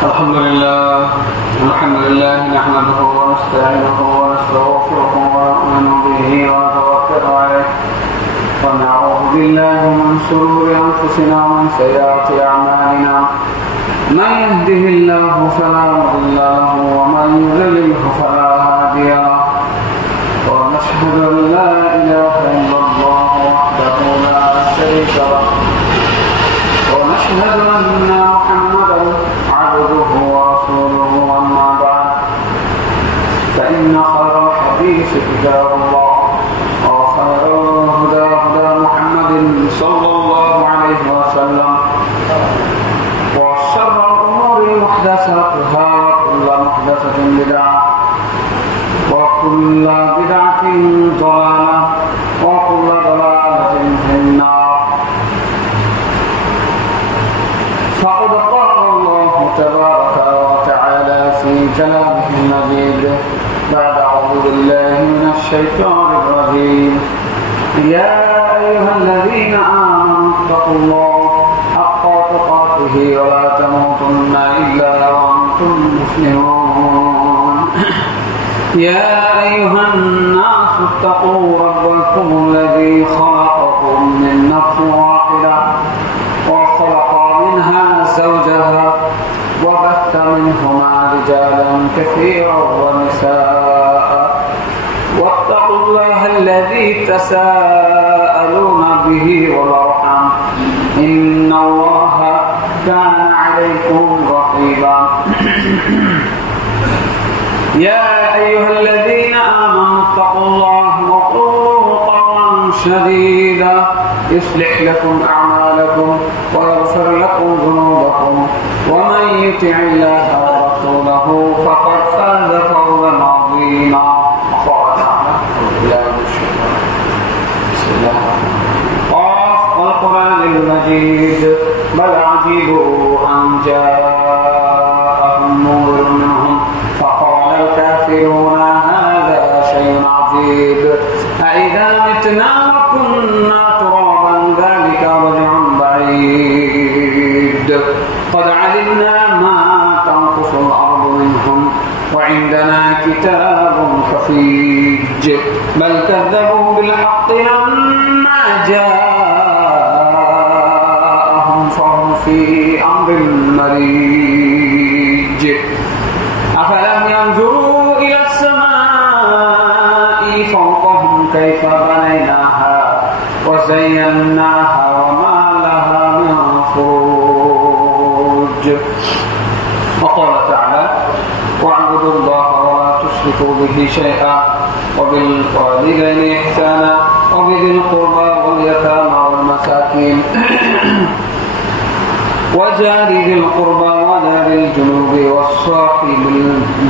الحمد لله نحمده ونستعينه ونستغفره ونؤمن به ونتوكل عليه ونعوذ بالله من شرور أنفسنا ومن سيئات أعمالنا من يهده الله فلا مضل له ومن يضلله فلا هادي له ونشهد أن لا إله إلا الله وحده لا شريك له ونشهد أن محمدا عبده ورسوله أما بعد فإن خير الحديث كتاب الله وخير الهدى هدى محمد صلى الله عليه وسلم وشر الأمور محدثاتها وكل محدثة بدعة وكل بدعة ضلالة وكل ضلالة في النار. فقد قال الله تبارك وتعالى في كلامه المجيد بعد أعوذ بالله من الشيطان الرجيم يا أيها الذين آمنوا اتقوا الله حق تقاته ولا تموتن إلا وأنتم مسلمون. يا أيها الناس اتقوا ربكم الذي خلقكم من نفس واحدة وخلق منها زوجها وبث منهما رجالا كثيرا ونساء واتقوا الله الذي تساءلون به والأرحام إن الله كان عليكم رقيبا. يا أيها الذين آمنوا اتقوا الله وقولوا قولا سديدا يصلح لكم أعمالكم ويغفر لكم ذنوبكم ومن يطع الله ورسوله فقد فاز فوزا عظيما. بسم الله قاف والقرآن المجيد بل عجبوا أن جاءهم نور منهم فقال الكافرون هذا شيء عجيب أإذا متنا وكنا ترابا ذلك رجع بعيد قد علمنا ما تنقص الأرض منهم وعندنا كتاب حفيظ بل كذبوا بالحق لما جاءهم فهم في أمر مريج أفلم ينظروا إلى السماء فوقهم كيف بنيناها وزيناها وما لها من فروج. وقال تعالى واعبدوا الله ولا تشركوا به شيئا وبالوالدين إحسانا وبذي القربى واليتامى والمساكين وجار ذي القربى وجار الجنوب والصاحب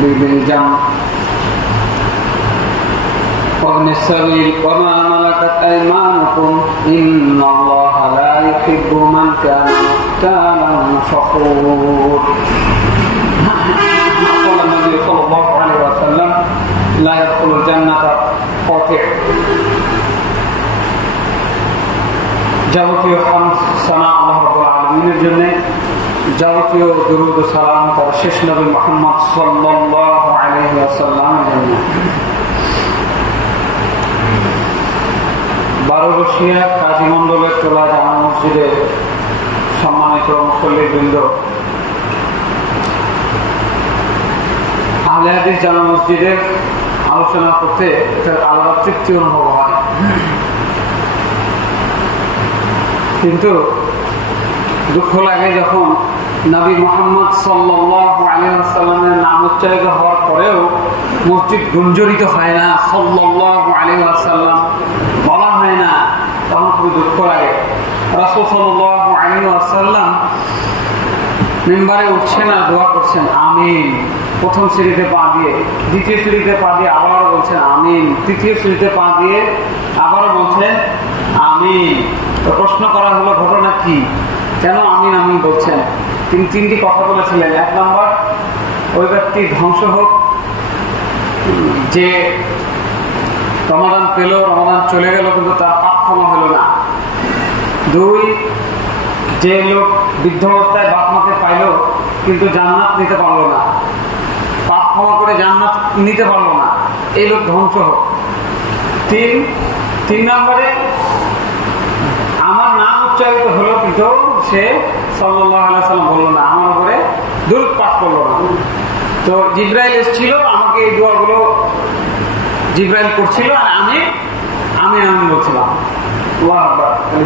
بالجنب وابن السبيل وما ملكت أيمانكم إن الله لا يحب من كان مختالا فخور. قال النبي صلى الله عليه وسلم لا يدخل الجنة قاطع. যাবতীয় হামদ সানা আল্লাহ রাব্বুল আলামিনের জন্য, যাবতীয় দুরূদ ও সালাম তার শেষ নবী মুহাম্মদ সাল্লাল্লাহু আলাইহি ওয়াসাল্লামের জন্য। 12 বর্ষীয় কাজী মণ্ডলের টোলা জামা মসজিদে সম্মানিত মুসল্লিবৃন্দ, আহলে হাদিস জামা মসজিদের আলোচনা করতে একটা আলাদা তৃপ্তি অনুভব হয়। কিন্তু দুঃখ লাগে যখন নবী মুহাম্মদ সাল্লাল্লাহু আলাইহি ওয়াসাল্লামের নাম উচ্চারিত হওয়ার পরেও মসজিদ গুঞ্জরিত হয় না, সাল্লাল্লাহু আলাইহি ওয়াসাল্লাম বলা হয় না, তখন খুবই দুঃখ লাগে। রাসূল সাল্লাল্লাহু আলাইহি ওয়াসাল্লাম মিম্বারে উঠছেন আর দোয়া করছেন আমিন। প্রথম সিঁড়িতে পা দিয়ে, দ্বিতীয় সিঁড়িতে পা দিয়ে আবারও বলছেন আমিন, তৃতীয় সিঁড়িতে পা দিয়ে আবারও বলছেন আমিন। তো প্রশ্ন করা হলো ঘটনা কি, কেন আমিন আমিন বলছেন? তিনি 3টি কথা বলেছিলেন। 1 নম্বর, ওই ব্যক্তি ধ্বংস হোক যে রমাদান পেল, রমাদান চলে গেল কিন্তু তার পাপ ক্ষমা হলো না। 2, যে লোক বৃদ্ধ অবস্থায় বাপ মাকে পাইল কিন্তু জান্নাত নিতে পারলো না, পাপ ক্ষমা করে জান্নাত নিতে পারলো না, এই লোক ধ্বংস হোক। তিন নম্বরে আমার নাম উচ্চারিত হলো কিন্তু সে সাল্লাল্লাহু আলাইহি ওয়াসাল্লাম বললো না, আমার উপরে দুরূদ পাঠ করলো না। তো জিবরাইল এসেছিল, আমাকে এই দোয়াগুলো জিবরাইল করছিল আর আমি বলছিলাম।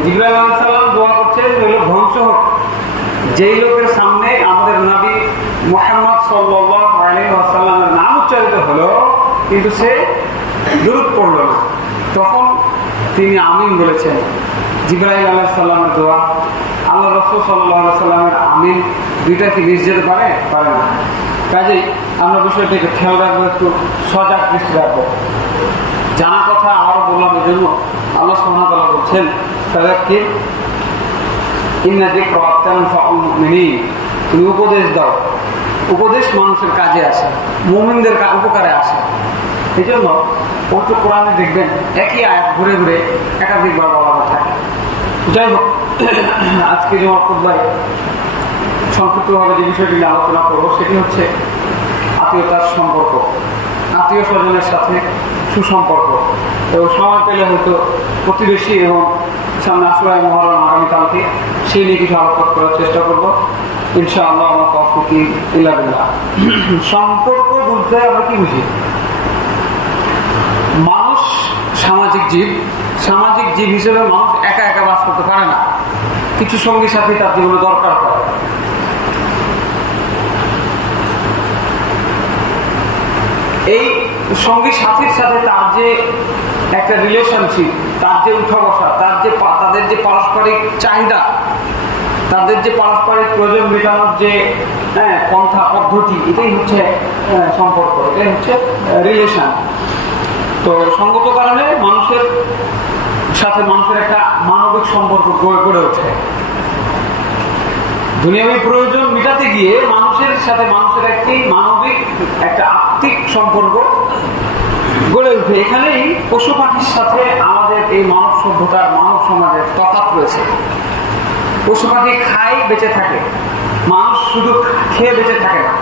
জিবরাইল আলাইহিস সালাম দোয়া করছেন ওই লোক ধ্বংস হোক যেই লোকের সামনে আমাদের নবী মুহাম্মদ সাল্লাল্লাহু আলাইহি ওয়াসাল্লামের নাম উচ্চারিত হলো কিন্তু সে দুরূদ পড়ল না। তখন তিনি আমিন বলেছেন। জিবরাইল আলাইহিস সালামের দোয়া, আল্লাহ রাসূল সাল্লাল্লাহু আলাইহি ওয়াসাল্লামের আমিন, দুইটা কি মিস যেতে পারে? পারে না। কাজেই আমরা বিষয়টাকে খেয়াল রাখবো, একটু সজাগ দৃষ্টি রাখবো। জানা কথা আবারও বললাম, এই জন্য আল্লাহ সুবহানাহু ওয়া তাআলা বলছেন ফাযাক্কির ইন্না যিকরা তানফাউল মুমিনিন, তুমি উপদেশ দাও, উপদেশ মানুষের কাজে আসে, মুমিনদের উপকারে আসে। এই জন্য পবিত্র কোরআনে দেখবেন একই আয়াত ঘুরে ঘুরে একাধিকবার বলা থাকে। যাই হোক, আজকে যে খুতবায় সংক্ষিপ্তভাবে যে বিষয়টি নিয়ে আলোচনা করবো সেটি হচ্ছে আত্মীয়তার সম্পর্ক, আত্মীয় স্বজনের সাথে সুসম্পর্ক। এবং সময় পেলে হয়তো প্রতিবেশী এবং সামনে আশুরায়ে মুহররম আগামীকালকে সেই নিয়ে কিছু আলোচনা করার চেষ্টা করবো ইনশাআল্লাহ। আমার তৌফিক ইল্লা বিল্লাহ। সম্পর্ক বলতে আমরা কি বুঝি? মানুষ সামাজিক জীব, সামাজিক জীব হিসেবে মানুষ একা একা বাস করতে পারে না, কিছু সঙ্গী সাথী তার জীবনে দরকার পড়ে। এই সঙ্গী সাথীর সাথে তার যে একটা রিলেশনশিপ, তার যে উঠা বসা, তাদের যে পারস্পরিক চাহিদা, তাদের যে পারস্পরিক প্রয়োজন মেটানোর যে পন্থা পদ্ধতি, এটাই হচ্ছে সম্পর্ক, এটাই হচ্ছে রিলেশন। তো সঙ্গত কারণে মানুষের সাথে মানুষের একটা মানবিক সম্পর্ক গড়ে ওঠে। দুনিয়াবী প্রয়োজন মেটাতে গিয়ে মানুষের সাথে মানুষের একটি মানবিক একটা আত্মিক সম্পর্ক গড়ে ওঠে। এখানেই পশু পাখির সাথে আমাদের এই মানব সভ্যতার, মানব সমাজের তফাৎ রয়েছে। পশু পাখি খায় বেঁচে থাকে, মানুষ শুধু খেয়ে বেঁচে থাকে না।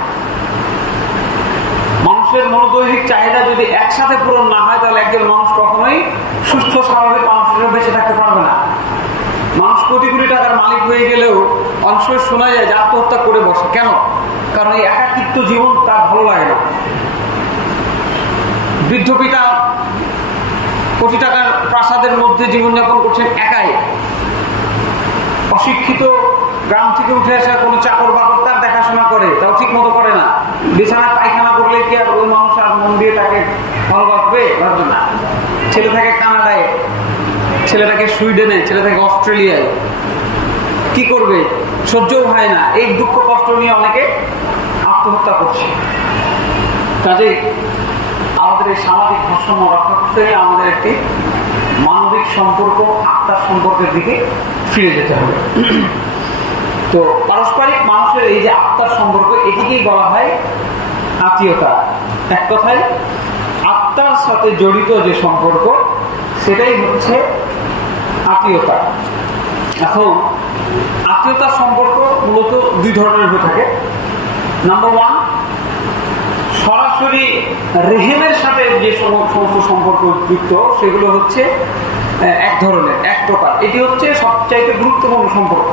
মানুষের মনোদৈহিক চাহিদা যদি একসাথে পূরণ না হয় তাহলে একজন মানুষ কখনোই সুস্থ স্বাভাবিক মানুষ হিসেবে বেঁচে থাকতে পারবে না। মানুষ কোটি কোটি টাকার মালিক হয়ে গেলেও অনেক সময় শোনা যায় যে আত্মহত্যা করে বসে। কেন? কারণ এই একাকিত্ব জীবন তার ভালো লাগে না। বৃদ্ধ পিতা কোটি টাকার প্রাসাদের মধ্যে জীবনযাপন করছেন একাই। অশিক্ষিত গ্রাম থেকে উঠে আসা কোনো চাকর বাকর তার দেখাশোনা করে, তাও ঠিক মতো করে না। বিছানায় পায়খানা করলে কি আর ওই মানুষ আর মন দিয়ে তাকে ভালোবাসবে? ভাববে না। ছেলে থাকে কানাডায়, ছেলে থাকে সুইডেনে, ছেলে থাকে অস্ট্রেলিয়ায়, কি করবে? সহ্যও হয় না। এই দুঃখ কষ্ট নিয়ে অনেকে আত্মহত্যা করছে। কাজেই আমাদের এই সামাজিক ভারসাম্য রক্ষা করতে গেলে আমাদের একটি মানবিক সম্পর্ক, আত্মার সম্পর্কের দিকে ফিরে যেতে হবে। তো পারস্পরিক মানুষের এই যে আত্মার সম্পর্ক, এটিকেই বলা হয় আত্মীয়তা। এক কথায় আত্মার সাথে জড়িত যে সম্পর্ক সেটাই হচ্ছে আত্মীয়তা। এখন আত্মীয়তার সম্পর্ক মূলত দুই ধরনের হয়ে থাকে। নাম্বার ওয়ান, সরাসরি রেহেমের সাথে যে সমস্ত সম্পর্ক যুক্ত সেগুলো হচ্ছে এক ধরনের, এক প্রকার। এটি হচ্ছে সবচাইতে গুরুত্বপূর্ণ সম্পর্ক।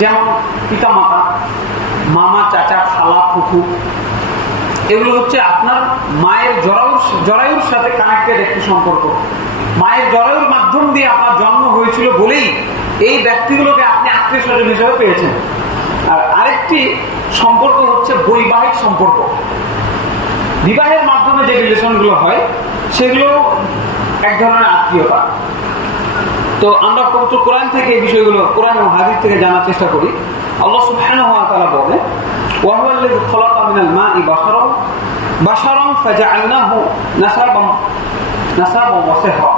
যেমন পিতামাতা, মামা, চাচা, খালা, ফুফু, এগুলো হচ্ছে আপনার মায়ের জরায়ুর সাথে কানেক্টেড একটি সম্পর্ক। মায়ের জরায়ুর মাধ্যম দিয়ে আপনার জন্ম হয়েছিল বলেই এই ব্যক্তিগুলোকে আপনি আত্মীয় স্বজন হিসেবে পেয়েছেন। আর আরেকটি সম্পর্ক হচ্ছে বৈবাহিক সম্পর্ক। বিবাহের মাধ্যমে যে রিলেশনগুলো হয় সেগুলো এক ধরনের আত্মীয়তা। তো আমরা পবিত্র কোরআন থেকে এই বিষয়গুলো, কোরআন এবং হাদিস থেকে জানার চেষ্টা করি। আল্লাহ সুবহানাহু ওয়া তাআলা বলেন, ওয়া হুয়া আল্লাযী খালাকা মিনাল মা'i বাশারান ফাজআলনাহু নাসাবান ওয়া সিহরা।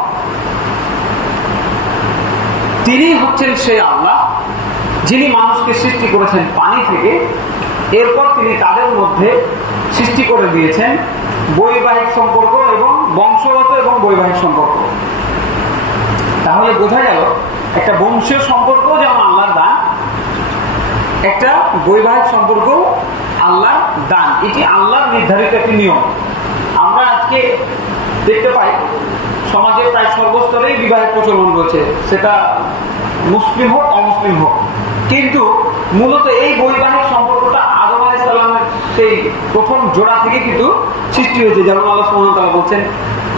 তিনি হচ্ছেন সেই আল্লাহ যিনি মানুষকে সৃষ্টি করেছেন পানি থেকে, এরপর তিনি তাদের মধ্যে সৃষ্টি করে দিয়েছেন বৈবাহিক সম্পর্ক এবং বংশগত এবং বৈবাহিক সম্পর্ক। তাহলে বোঝা গেল একটা বংশীয় সম্পর্ক যেমন আল্লাহর দান, একটা বৈবাহিক সম্পর্ক আল্লাহর দান, এটি আল্লাহর নির্ধারিত একটি নিয়ম। আমরা আজকে দেখতে পাই সমাজে প্রায় সর্বস্তরেই বিবাহের প্রচলন রয়েছে, সেটা মুসলিম হোক অমুসলিম হোক, কিন্তু মূলত এই বৈবাহিক সম্পর্কটা আদম আলাইহিস সালামের সেই প্রথম জোড়া থেকে কিন্তু সৃষ্টি হয়েছে। যেমন আল্লাহ সুবহানাহু ওয়া তাআলা বলছেন,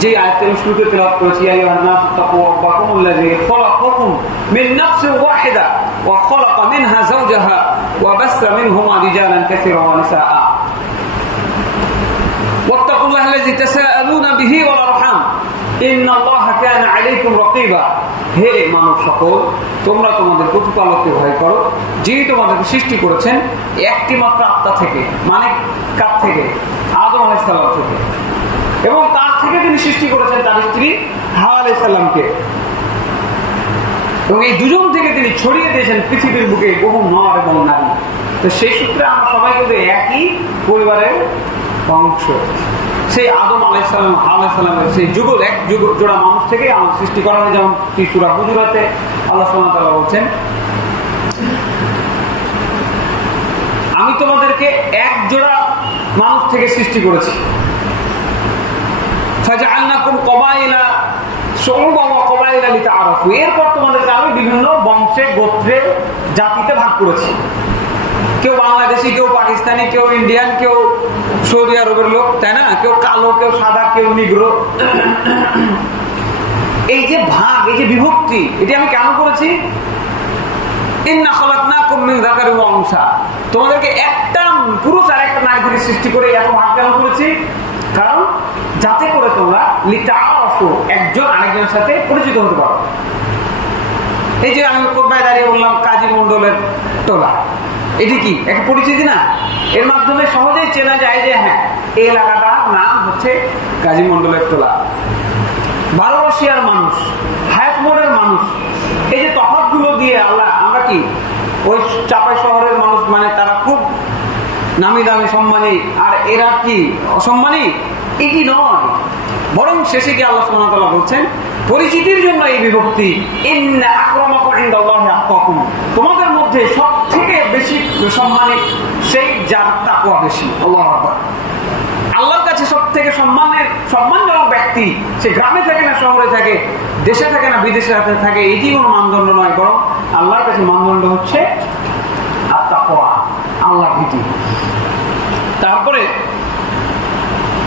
যে আয়াতটি আমি শুরুতে তেলাওয়াত করেছি, ইয়া আইয়ুহান নাস তাকু রাব্বাকুমুল্লাযী খালাকাকুম মিন নাফসিন ওয়াহিদা ওয়া খালাকা মিনহা যাওজাহা ওয়া বাসসা মিনহুমা রিজালান কাসীরান ওয়া নিসাআ ওয়াত্তাকুল্লাহাল্লাযী তাসাআলুনা বিহি ওয়াল আরহাম ইন্নাল্লাহা কানা আলাইকুম রাকীবা। হে মানব সকল, তোমরা তোমাদের প্রতিপালককে ভয় করো, যিনি তোমাদেরকে সৃষ্টি করেছেন একটি মাত্র আত্মা থেকে, মানে কার থেকে? আদম আলাইহিস সালাম থেকে, এবং তার থেকে তিনি সৃষ্টি করেছেন তার স্ত্রী হাওয়া আলাইহিস সালামকে, এবং এই দুজন থেকে তিনি ছড়িয়ে দিয়েছেন পৃথিবীর বুকে বহু নর এবং নারী। তো সেই সূত্রে আমরা সবাই কিন্তু একই পরিবারের অংশ। সেই আদম আলাইহিস সালাম হাওয়া আলাইহিস সালামের সেই যুগল এক জোড়া মানুষ থেকে আমাদের সৃষ্টি করা হয়। যেমন সূরা হুজুরাতে আল্লাহ সুবহানাহু ওয়া তাআলা বলছেন, আমি তোমাদেরকে এক জোড়া মানুষ থেকে সৃষ্টি করেছি, ফাজআলনাকুম কবাইলা শুউবান ওয়া কবাইলা লিতাআরাফু। এরপর তোমাদেরকে আমি বিভিন্ন বংশে, গোত্রে, জাতিতে ভাগ করেছি। কেউ বাংলাদেশি, কেউ পাকিস্তানি, কেউ ইন্ডিয়ান, কেউ সৌদি আরবের লোক, তাই না? কেউ কালো, কেউ সাদা, কেউ নিগ্রো। এই যে ভাগ, এই যে বিভক্তি, এটি আমি কেন করেছি? ইন্না খালাকনাকুম মিন যাকারিন ওয়া উনসা, তোমাদেরকে একটা পুরুষ আর একটা নারী থেকে সৃষ্টি করে এত ভাগ কেন করেছি? কারণ যাতে করে তোমরা লিতাআরাফু, একজন আরেকজনের সাথে পরিচিত হতে পারো। এই যে আমি কোথায় দাঁড়িয়ে বললাম কাজী মন্ডলের টোলা, এটি কি একটা পরিচিতি না? এর মাধ্যমে সহজেই চেনা যায় যে হ্যাঁ, এই এলাকাটার নাম হচ্ছে কাজী মন্ডলের টোলা। 12 রশিয়ার মানুষ, হায়াত মোড়ের মানুষ, এই যে তফাৎগুলো দিয়ে আল্লাহ, আমরা কি ওই চাপাই শহরের মানুষ, মানে তারা খুব নামি দামি সম্মানী, আর এরা কি অসম্মানী? এটি নয়, বরং শেষে কি আল্লাহ সুবহানাহু ওয়া তাআলা বলছেন পরিচিতির জন্য এই বিভক্তি, ইন্না আকরামাকুম ইনদাল্লাহি আতকাকুম, তোমাদের মধ্যে সব থেকে বেশি সম্মানী সেই যার তাকওয়া বেশি। আল্লাহু আকবার। আল্লাহর কাছে সব থেকে সম্মানজনক ব্যক্তি, সে গ্রামে থাকে না শহরে থাকে, দেশে থাকে না বিদেশে থাকে, এটি কোনো মানদণ্ড নয়, বরং আল্লাহর কাছে মানদণ্ড হচ্ছে আত-তাকওয়া, আল্লাহর ভীতি। তারপরে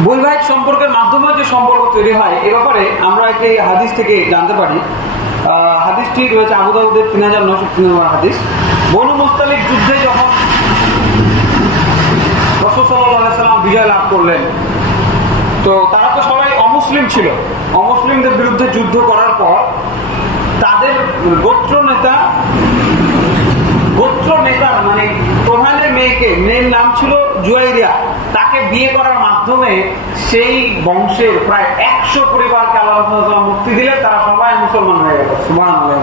বৈবাহিক সম্পর্কের মাধ্যমে যে সম্পর্ক তৈরি হয়, এ ব্যাপারে আমরা একটি হাদিস থেকে জানতে পারি। হাদিসটি রয়েছে আবু দাউদের 3903 নম্বর হাদিস। বনু মুস্তালিক যুদ্ধে যখন রাসূল সাল্লাল্লাহু আলাইহি ওয়াসাল্লাম বিজয় লাভ করলেন, তো তারা তো সবাই অমুসলিম ছিল। অমুসলিমদের বিরুদ্ধে যুদ্ধ করার পর তাদের গোত্র নেতা মানে প্রধানের মেয়ের নাম ছিল জুয়াইরিয়া, তাকে বিয়ে করার মাধ্যমে সেই বংশের প্রায় 100 পরিবারকে আল্লাহ রাসূল সাল্লাল্লাহু আলাইহি ওয়াসাল্লাম মুক্তি দিলেন, তারা সবাই মুসলমান হয়ে গেল। সুবহানাল্লাহ।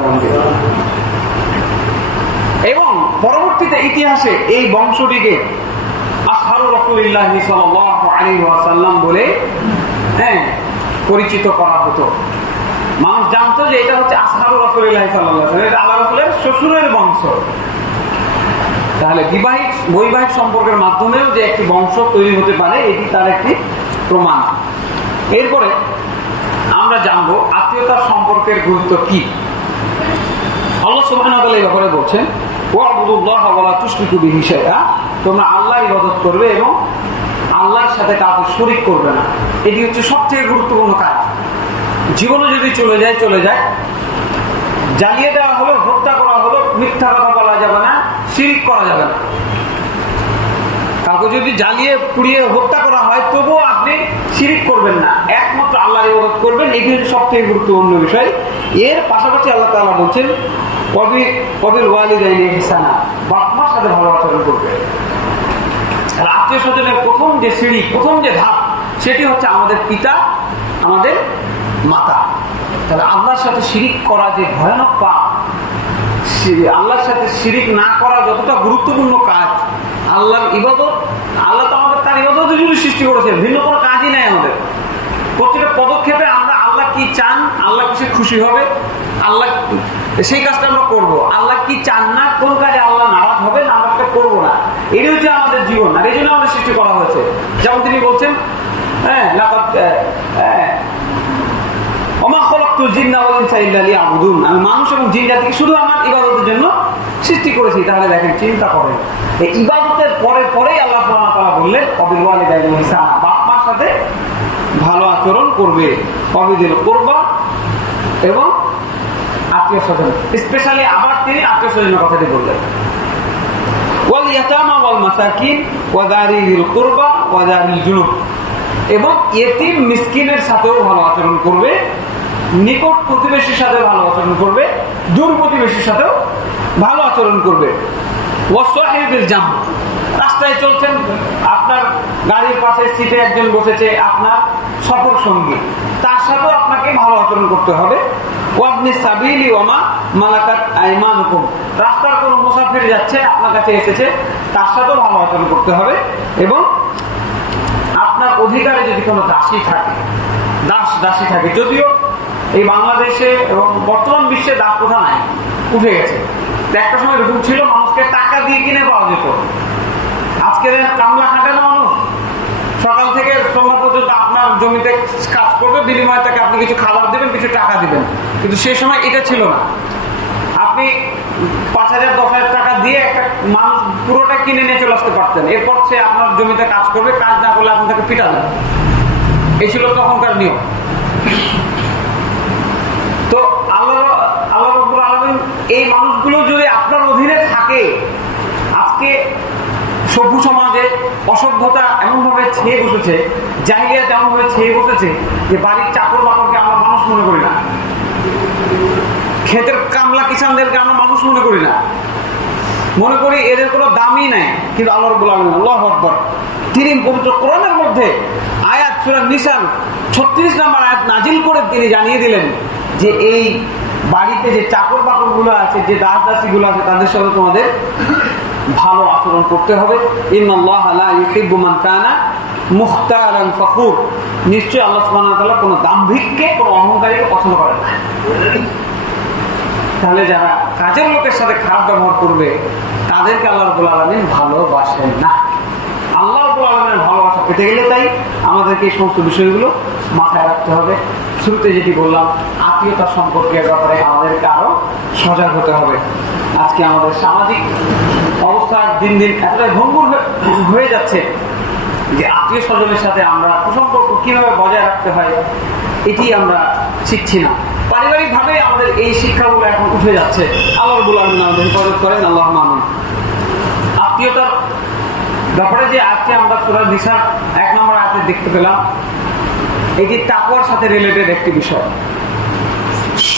এবং পরবর্তীতে ইতিহাসে এই বংশটিকে আসহাবু রাসূলিল্লাহ সাল্লাল্লাহু আলাইহি ওয়াসাল্লাম বলে পরিচিত করা হতো। মানুষ জানতো যে এটা হচ্ছে আসহাবু রাসূলিল্লাহ সাল্লাল্লাহু আলাইহি ওয়াসাল্লাম, আল্লাহ রাসূলের শ্বশুরের বংশ। তাহলে বৈবাহিক সম্পর্কের মাধ্যমেও যে একটি বংশ তৈরি হতে পারে, এটি তার একটি প্রমাণ। এরপরে আমরা জানবো আত্মীয়তার সম্পর্কের গুরুত্ব কি। আল্লাহ সুবহানাহু ওয়া তাআলা এই ব্যাপারে বলছেন, ওয়া'বুদুল্লাহা ওয়া লা তুশরিকু বিহি শাইআ, তোমরা আল্লাহর ইবাদত করবে এবং আল্লাহর সাথে কাউকে শরীক করবে না। এটি হচ্ছে সবথেকে গুরুত্বপূর্ণ কাজ। জীবনে যদি চলে যায়, জ্বালিয়ে দেওয়া হলো, হত্যা করা হলো, মিথ্যা কথা বলা যাবে না, শিরক করা যাবে না। কাউকে যদি জ্বালিয়ে পুড়িয়ে হত্যা করা হয়, তবুও আপনি শিরক করবেন না, একমাত্র আল্লাহর ইবাদত করবেন। এটি হচ্ছে সবথেকে গুরুত্বপূর্ণ বিষয়। এর পাশাপাশি আল্লাহ তাআলা বলছেন, ওয়াবিল ওয়ালিদাইনি ইহসানা, বাপ মার সাথে ভালো আচরণ করবে। আর আত্মীয় স্বজনের প্রথম যে সিঁড়ি, প্রথম যে ধাপ, সেটি হচ্ছে আমাদের পিতা, আমাদের মাতা। তাহলে আল্লাহর সাথে শিরিক করা যে ভয়ানক পাপ, আল্লাহর সাথে শিরিক না করা যতটা গুরুত্বপূর্ণ কাজ, আল্লাহর ইবাদত, আল্লাহ তো আমাদের তার ইবাদতের জন্য সৃষ্টি করেছে, ভিন্ন কোনো কাজই নাই আমাদের। প্রত্যেকটা পদক্ষেপে আমরা আল্লাহ কি চান, আল্লাহ কিসে খুশি হবে, আল্লাহ সেই কাজটা আমরা করবো। আল্লাহ কি চান না, কোন কাজে আল্লাহ নারাজ হবে না, আমরা বুঝে আমাদের জীবন, আর এই জন্য আমাদের সৃষ্টি করা হয়েছে। যেমন তিনি বলছেন, আমি মানুষ এবং জিন জাতিকে শুধু আমার ইবাদতের জন্য সৃষ্টি করেছি। তাহলে দেখেন, চিন্তা করেন, এই ইবাদতের পরেই আল্লাহ সুবহানাহু ওয়া তাআলা বললেন ওয়াবিল ওয়ালিদাইনি ইহসানা, বাপ মার সাথে ভালো আচরণ করবে, ওয়াবিদিল কুরবা এবং আত্মীয় স্বজন। স্পেশালি আবার তিনি আত্মীয় স্বজনের কথাটি বললেন, ওয়াল ইয়াতামা ওয়াল মাসাকিন ওয়া যারিল কুরবা ওয়া যারিল জুনুব, এবং ইয়েতিম মিসকিনের সাথেও ভালো আচরণ করবে, নিকট প্রতিবেশীর সাথে ভালো আচরণ করবে, দূর প্রতিবেশীর সাথেও ভালো আচরণ করবে। ওয়াসাহিবিল জাম, রাস্তায় চলছেন, আপনার গাড়ির পাশে সিটে একজন বসেছে, আপনার সফর সঙ্গী, তার সাথেও আপনাকে ভালো আচরণ করতে হবে। ওয়াবনি সাবিলি ওয়ামা মালাকাত আইমানুকুম, রাস্তার কোন মুসাফির যাচ্ছে, আপনার কাছে এসেছে, তার সাথেও ভালো আচরণ করতে হবে। এবং আপনার অধিকারে যদি কোনো দাসী থাকে, দাসী থাকে, যদিও এই বাংলাদেশে এবং বর্তমান বিশ্বে দাস প্রথা নাই, উঠে গেছে। একটা সময় এরকম ছিল, মানুষকে টাকা দিয়ে কিনে পাওয়া যেত। আজকে কামলা খাটে না মানুষ, সকাল থেকে সন্ধ্যা পর্যন্ত আপনার জমিতে কাজ করবে, বিনিময়ে তাকে আপনি কিছু খাবার দিবেন, কিছু টাকা দিবেন। কিন্তু সেই সময় এটা ছিল না, আপনি 5,000 10,000 টাকা দিয়ে একটা মানুষ পুরোটা কিনে নিয়ে চলে আসতে পারতেন। এরপর সে আপনার জমিতে কাজ করবে, কাজ না করলে আপনি তাকে পিটাবেন। এই ছিল তখনকার নিয়ম। তো আল্লাহ রাব্বুল আলামিন এই মানুষগুলো যদি আপনার অধীনে থাকে, আজকে সভ্য সমাজে অসভ্যতা এমন ভাবে ছেয়ে বসেছে, জাহিলিয়াত এমন ভাবে ছেয়ে বসেছে যে বাড়ির চাকর বাকরকে আমরা মানুষ মনে করি না, ক্ষেতের কামলা কিষানদেরকে আমরা মানুষ মনে করি না, মনে করি এদের কোনো দামই নাই। কিন্তু আল্লাহ রাব্বুল আলামিন, আল্লাহু আকবার, তিনি পবিত্র কোরআনের মধ্যে আয়াত সূরা নিসার 36 নম্বর আয়াত নাজিল করে তিনি জানিয়ে দিলেন যে এই বাড়িতে যে চাকর বাকর গুলো আছে, যে দাস দাসী গুলো আছে, তাদের সাথে তোমাদের ভালো আচরণ করতে হবে। ইন্নাল্লাহা লা ইউহিব্বু মান কানা মুখতারান ফখুর, নিশ্চয়ই আল্লাহ সুবহানাহু ওয়া তাআলা কোনো দাম্ভিককে, কোনো অহংকারীকে পছন্দ করেন না। তাহলে যারা কাজের লোকের সাথে খারাপ ব্যবহার করবে, তাদেরকে আল্লাহ রাব্বুল আলামিন ভালোবাসেন না। আল্লাহ রাব্বুল আলামিনের ভালোবাসা পেতে গেলে তাই আমাদেরকে এই সমস্ত বিষয়গুলো মাথায় রাখতে হবে। শুরুতে যেটি বললাম, আত্মীয়তার সম্পর্কের ব্যাপারে আমাদেরকে আরো সজাগ হতে হবে। আজকে আমাদের সামাজিক অবস্থা দিন দিন এতটাই ভঙ্গুর হয়ে যাচ্ছে যে আত্মীয় স্বজনের সাথে আমরা সুসম্পর্ক কিভাবে বজায় রাখতে হয় এটি আমরা শিখছি না। পারিবারিক ভাবে আমাদের এই শিক্ষাগুলো এখন উঠে যাচ্ছে। আল্লাহ রাব্বুল আলামিন আমাদের হেফাজত করেন, আল্লাহুম্মা আমিন। আত্মীয়তার ব্যাপারে যে আজকে আমরা সূরা নিসার 1 নম্বর আয়াতে দেখতে পেলাম, এটি তাকওয়ার সাথে রিলেটেড একটি বিষয়।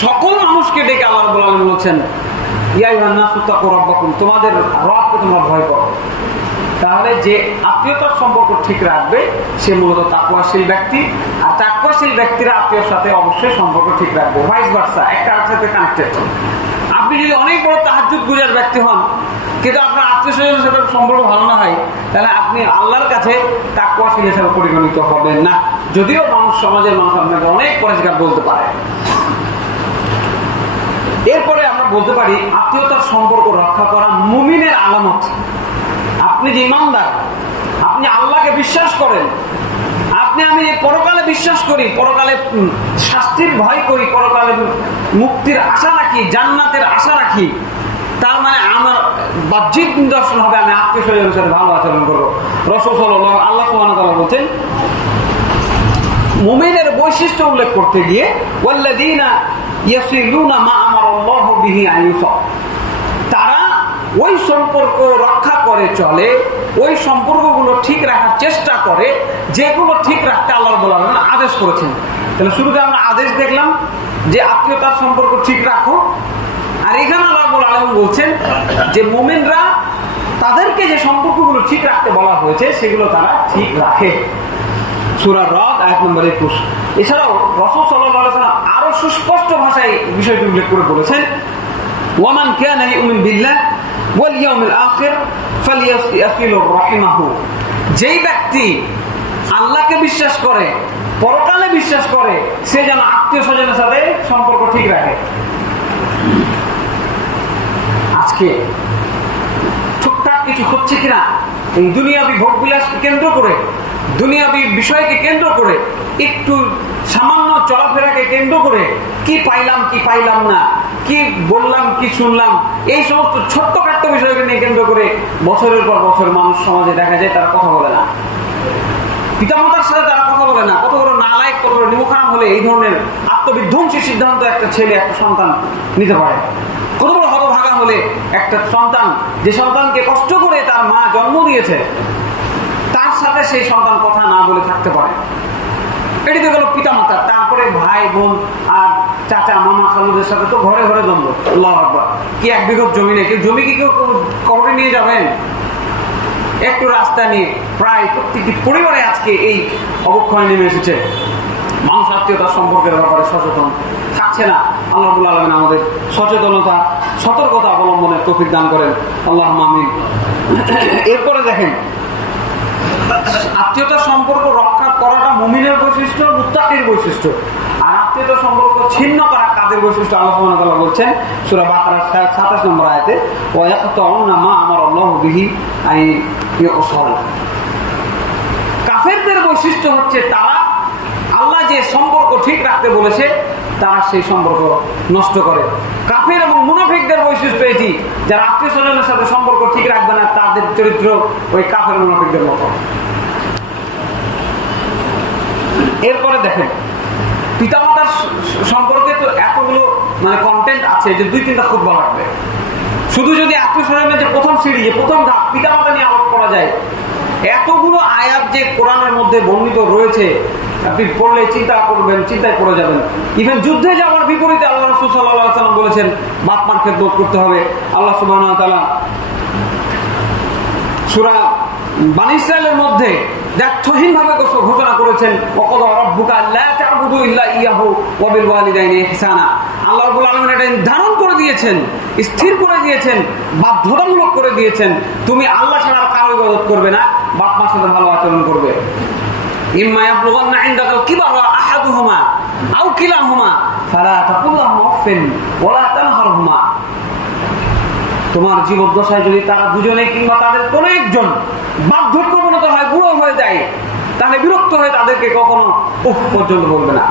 সকল মানুষকে ডেকে আল্লাহ রাব্বুল আলামিন বলছেন, ইয়া আইয়ুহান নাসু তাকু রাব্বাকুম, তোমাদের রবকে তোমরা ভয় করো। তাহলে যে আত্মীয়তার সম্পর্ক ঠিক রাখবে সে মূলত তাকওয়াশীল ব্যক্তি, আর তাকওয়াশীল ব্যক্তিরা আত্মীয়র সাথে অবশ্যই সম্পর্ক ঠিক রাখবে, ভাইস ভার্সা, একটা আরেকটার সাথে কানেক্টেড। আপনি যদি অনেক বড় তাহাজ্জুদ গুজার ব্যক্তি হন, কিন্তু আপনার আত্মীয় স্বজনের সাথে সম্পর্ক ভালো না হয়, তাহলে আপনি আল্লাহর কাছে তাকওয়াশীল হিসেবে পরিগণিত হবেন না, যদিও মানুষ, সমাজের মানুষ আপনাকে অনেক পরিষ্কার বলতে পারে। এরপরে আমরা বলতে পারি আত্মীয়তার সম্পর্ক রক্ষা করা মুমিনের আলামত। আপনি যে ইমানদার, আপনি আল্লাহকে বিশ্বাস করেন, আমি পরকালে বিশ্বাস করি, পরকালে শাস্তির ভয় করি, পরকালে মুক্তির আশা রাখি, জান্নাতের আশা রাখি, তার মানে আমার বাহ্যিক নিদর্শন হবে আমি আত্মীয় স্বজনের সাথে ভালো আচরণ করবো। রাসূল সাল্লাল্লাহু আলাইহি আল্লাহ সুবহানাহু ওয়া তাআলা বলেন, মুমিনের বৈশিষ্ট্য উল্লেখ করতে গিয়ে ওয়াল্লাযীনা ইয়াসিলুনা মা আমারাল্লাহু বিহি আন ইউসাল, তারা ওই সম্পর্ক রক্ষা করে চলে, ওই সম্পর্কগুলো ঠিক রাখার চেষ্টা করে যেগুলো ঠিক রাখতে আল্লাহ রাব্বুল আলামিন আদেশ করেছেন। তাহলে শুরুতে আমরা আদেশ দেখলাম যে আত্মীয়তার সম্পর্ক ঠিক রাখো, আর এখানে আল্লাহ রাব্বুল আলামিন বলছেন যে মুমিনরা তাদেরকে যে সম্পর্কগুলো ঠিক রাখতে বলা হয়েছে সেগুলো তারা ঠিক রাখে। সূরা রাদ আয়াত নম্বর 21। এছাড়াও রাসূল সাল্লাল্লাহু আলাইহি ওয়াসাল্লাম আরো সুস্পষ্ট ভাষায় বিষয়টি উল্লেখ করে বলেছেন, ওয়ামান কানা ইউমিন বিল্লাহ ওয়াল ইয়াউমিল আখির ফালইয়াসিলুর রাহিমাহু, যেই ব্যক্তি আল্লাহকে বিশ্বাস করে, পরকালে বিশ্বাস করে, সে যেন আত্মীয় স্বজনের সাথে সম্পর্ক ঠিক রাখে। আজকে টুকটাক কিছু কিছু হচ্ছে কিনা, এই দুনিয়াবি ভোগবিলাসকে কেন্দ্র করে, দুনিয়াবি বিষয়কে কেন্দ্র করে, একটু সামান্য চলাফেরাকে কেন্দ্র করে কি পাইলাম কি পাইলাম না, কি বললাম কি শুনলাম, এই সমস্ত ছোট্টখাট্ট বিষয়কে নিয়ে কেন্দ্র করে বছরের পর বছর মানুষ সমাজে দেখা যায় তারা কথা বলে না, পিতামাতার সাথে তারা কথা বলে না। কত বড় নালায়েক, কত বড় নিমুখারাম হলে এই ধরনের আত্মবিধ্বংসী সিদ্ধান্ত একটা ছেলে, একটা সন্তান নিতে পারে। কত বড় হতভাগা হলে একটা সন্তান, যে সন্তানকে কষ্ট করে তার মা জন্ম দিয়েছে, তার সাথে সেই সন্তান কথা না বলে থাকতে পারে। এটি তো গেল পিতামাতা। তারপরে ভাই বোন আর চাচা মামা খালুদের সাথে তো ঘরে ঘরে দ্বন্দ্ব। আল্লাহু আকবার। কি এক বিঘত জমি নেই, কেউ জমি কি কেউ কবরে নিয়ে যাবেন? একটু রাস্তা নিয়ে প্রায় প্রত্যেকটি পরিবারে আজকে এই অবক্ষয় নেমে এসেছে। মানুষ আত্মীয়তার সম্পর্কের ব্যাপারে সচেতন থাকছে না। আল্লাহ রাব্বুল আলামিন আমাদের সচেতনতা, সতর্কতা অবলম্বনের তৌফিক দান করেন, আল্লাহুম্মা আমিন। এরপরে দেখেন, আত্মীয়তার সম্পর্ক রক্ষা করাটা মুমিনের বৈশিষ্ট্য, মুত্তাকির বৈশিষ্ট্য। আর আত্মীয়তার সম্পর্ক ছিন্ন করা কাদের বৈশিষ্ট্য? আল্লাহ সুবহানাহু ওয়া তাআলা বলছেন সূরা বাকারার 27 নম্বর আয়াতে, ওয়া ইয়াকতাউনা মা আমারাল্লাহু বিহি আই ইউসাল। কাফেরদের বৈশিষ্ট্য হচ্ছে তারা আল্লাহ যে সম্পর্ক ঠিক রাখতে বলেছে তারা সেই সম্পর্ক নষ্ট করে। কাফের এবং মুনাফিকদের বৈশিষ্ট্য এটি, যারা আত্মীয় স্বজনের সাথে সম্পর্ক ঠিক রাখবে না, তাদের চরিত্র ওই কাফের মুনাফিকদের মতো। এরপরে দেখেন, পিতামাতার সম্পর্কে তো এতগুলো মানে কন্টেন্ট আছে যে 2-3টা খুতবা লাগবে। শুধু যদি আত্মীয় স্বজনের যে প্রথম সিঁড়ি, যে প্রথম ধাপ, পিতামাতা নিয়ে আলোচনা করা যায়, এতগুলো আয়াত যে কোরআনের মধ্যে বর্ণিত রয়েছে, আপনি পড়লে চিন্তা করবেন, চিন্তায় পড়ে যাবেন। ইভেন যুদ্ধে যাওয়ার বিপরীতে আল্লাহ রাসূল সাল্লাল্লাহু আলাইহি ওয়াসাল্লাম বলেছেন বাপ মার খেদমত করতে হবে। আল্লাহ সুবহানাহু ওয়া তাআলা সূরা বনী ইসরাঈলের মধ্যে দ্ব্যর্থহীনভাবে ঘোষণা করেছেন, ওয়াকাদা রাব্বুকা আল্লা তা'বুদু ইল্লা ইয়াহু ওয়া বিল ওয়ালিদাইনি ইহসানা। আল্লাহ রাব্বুল আলামিন এটা নির্ধারণ করে দিয়েছেন, স্থির করে দিয়েছেন, বাধ্যতামূলক করে দিয়েছেন, তুমি আল্লাহ ছাড়া আর কারো ইবাদত করবে না, বাপ মার সাথে ভালো আচরণ করবে। ইম্মা ইয়াবলুগান্না ইনদাকাল কিবারা আহাদুহুমা আও কিলাহুমা ফালা তাকুল লাহুমা উফিন ওয়া লা তানহারহুমা। তোমার জীবদ্দশায় যদি তারা দুজনে কিংবা তাদের কোন একজন বার্ধক্যপূর্ণ হয়, বুড়ো হয়ে যায়, তাহলে বিরক্ত হয়ে তাদেরকে কখনো উফ পর্যন্ত বলবে না।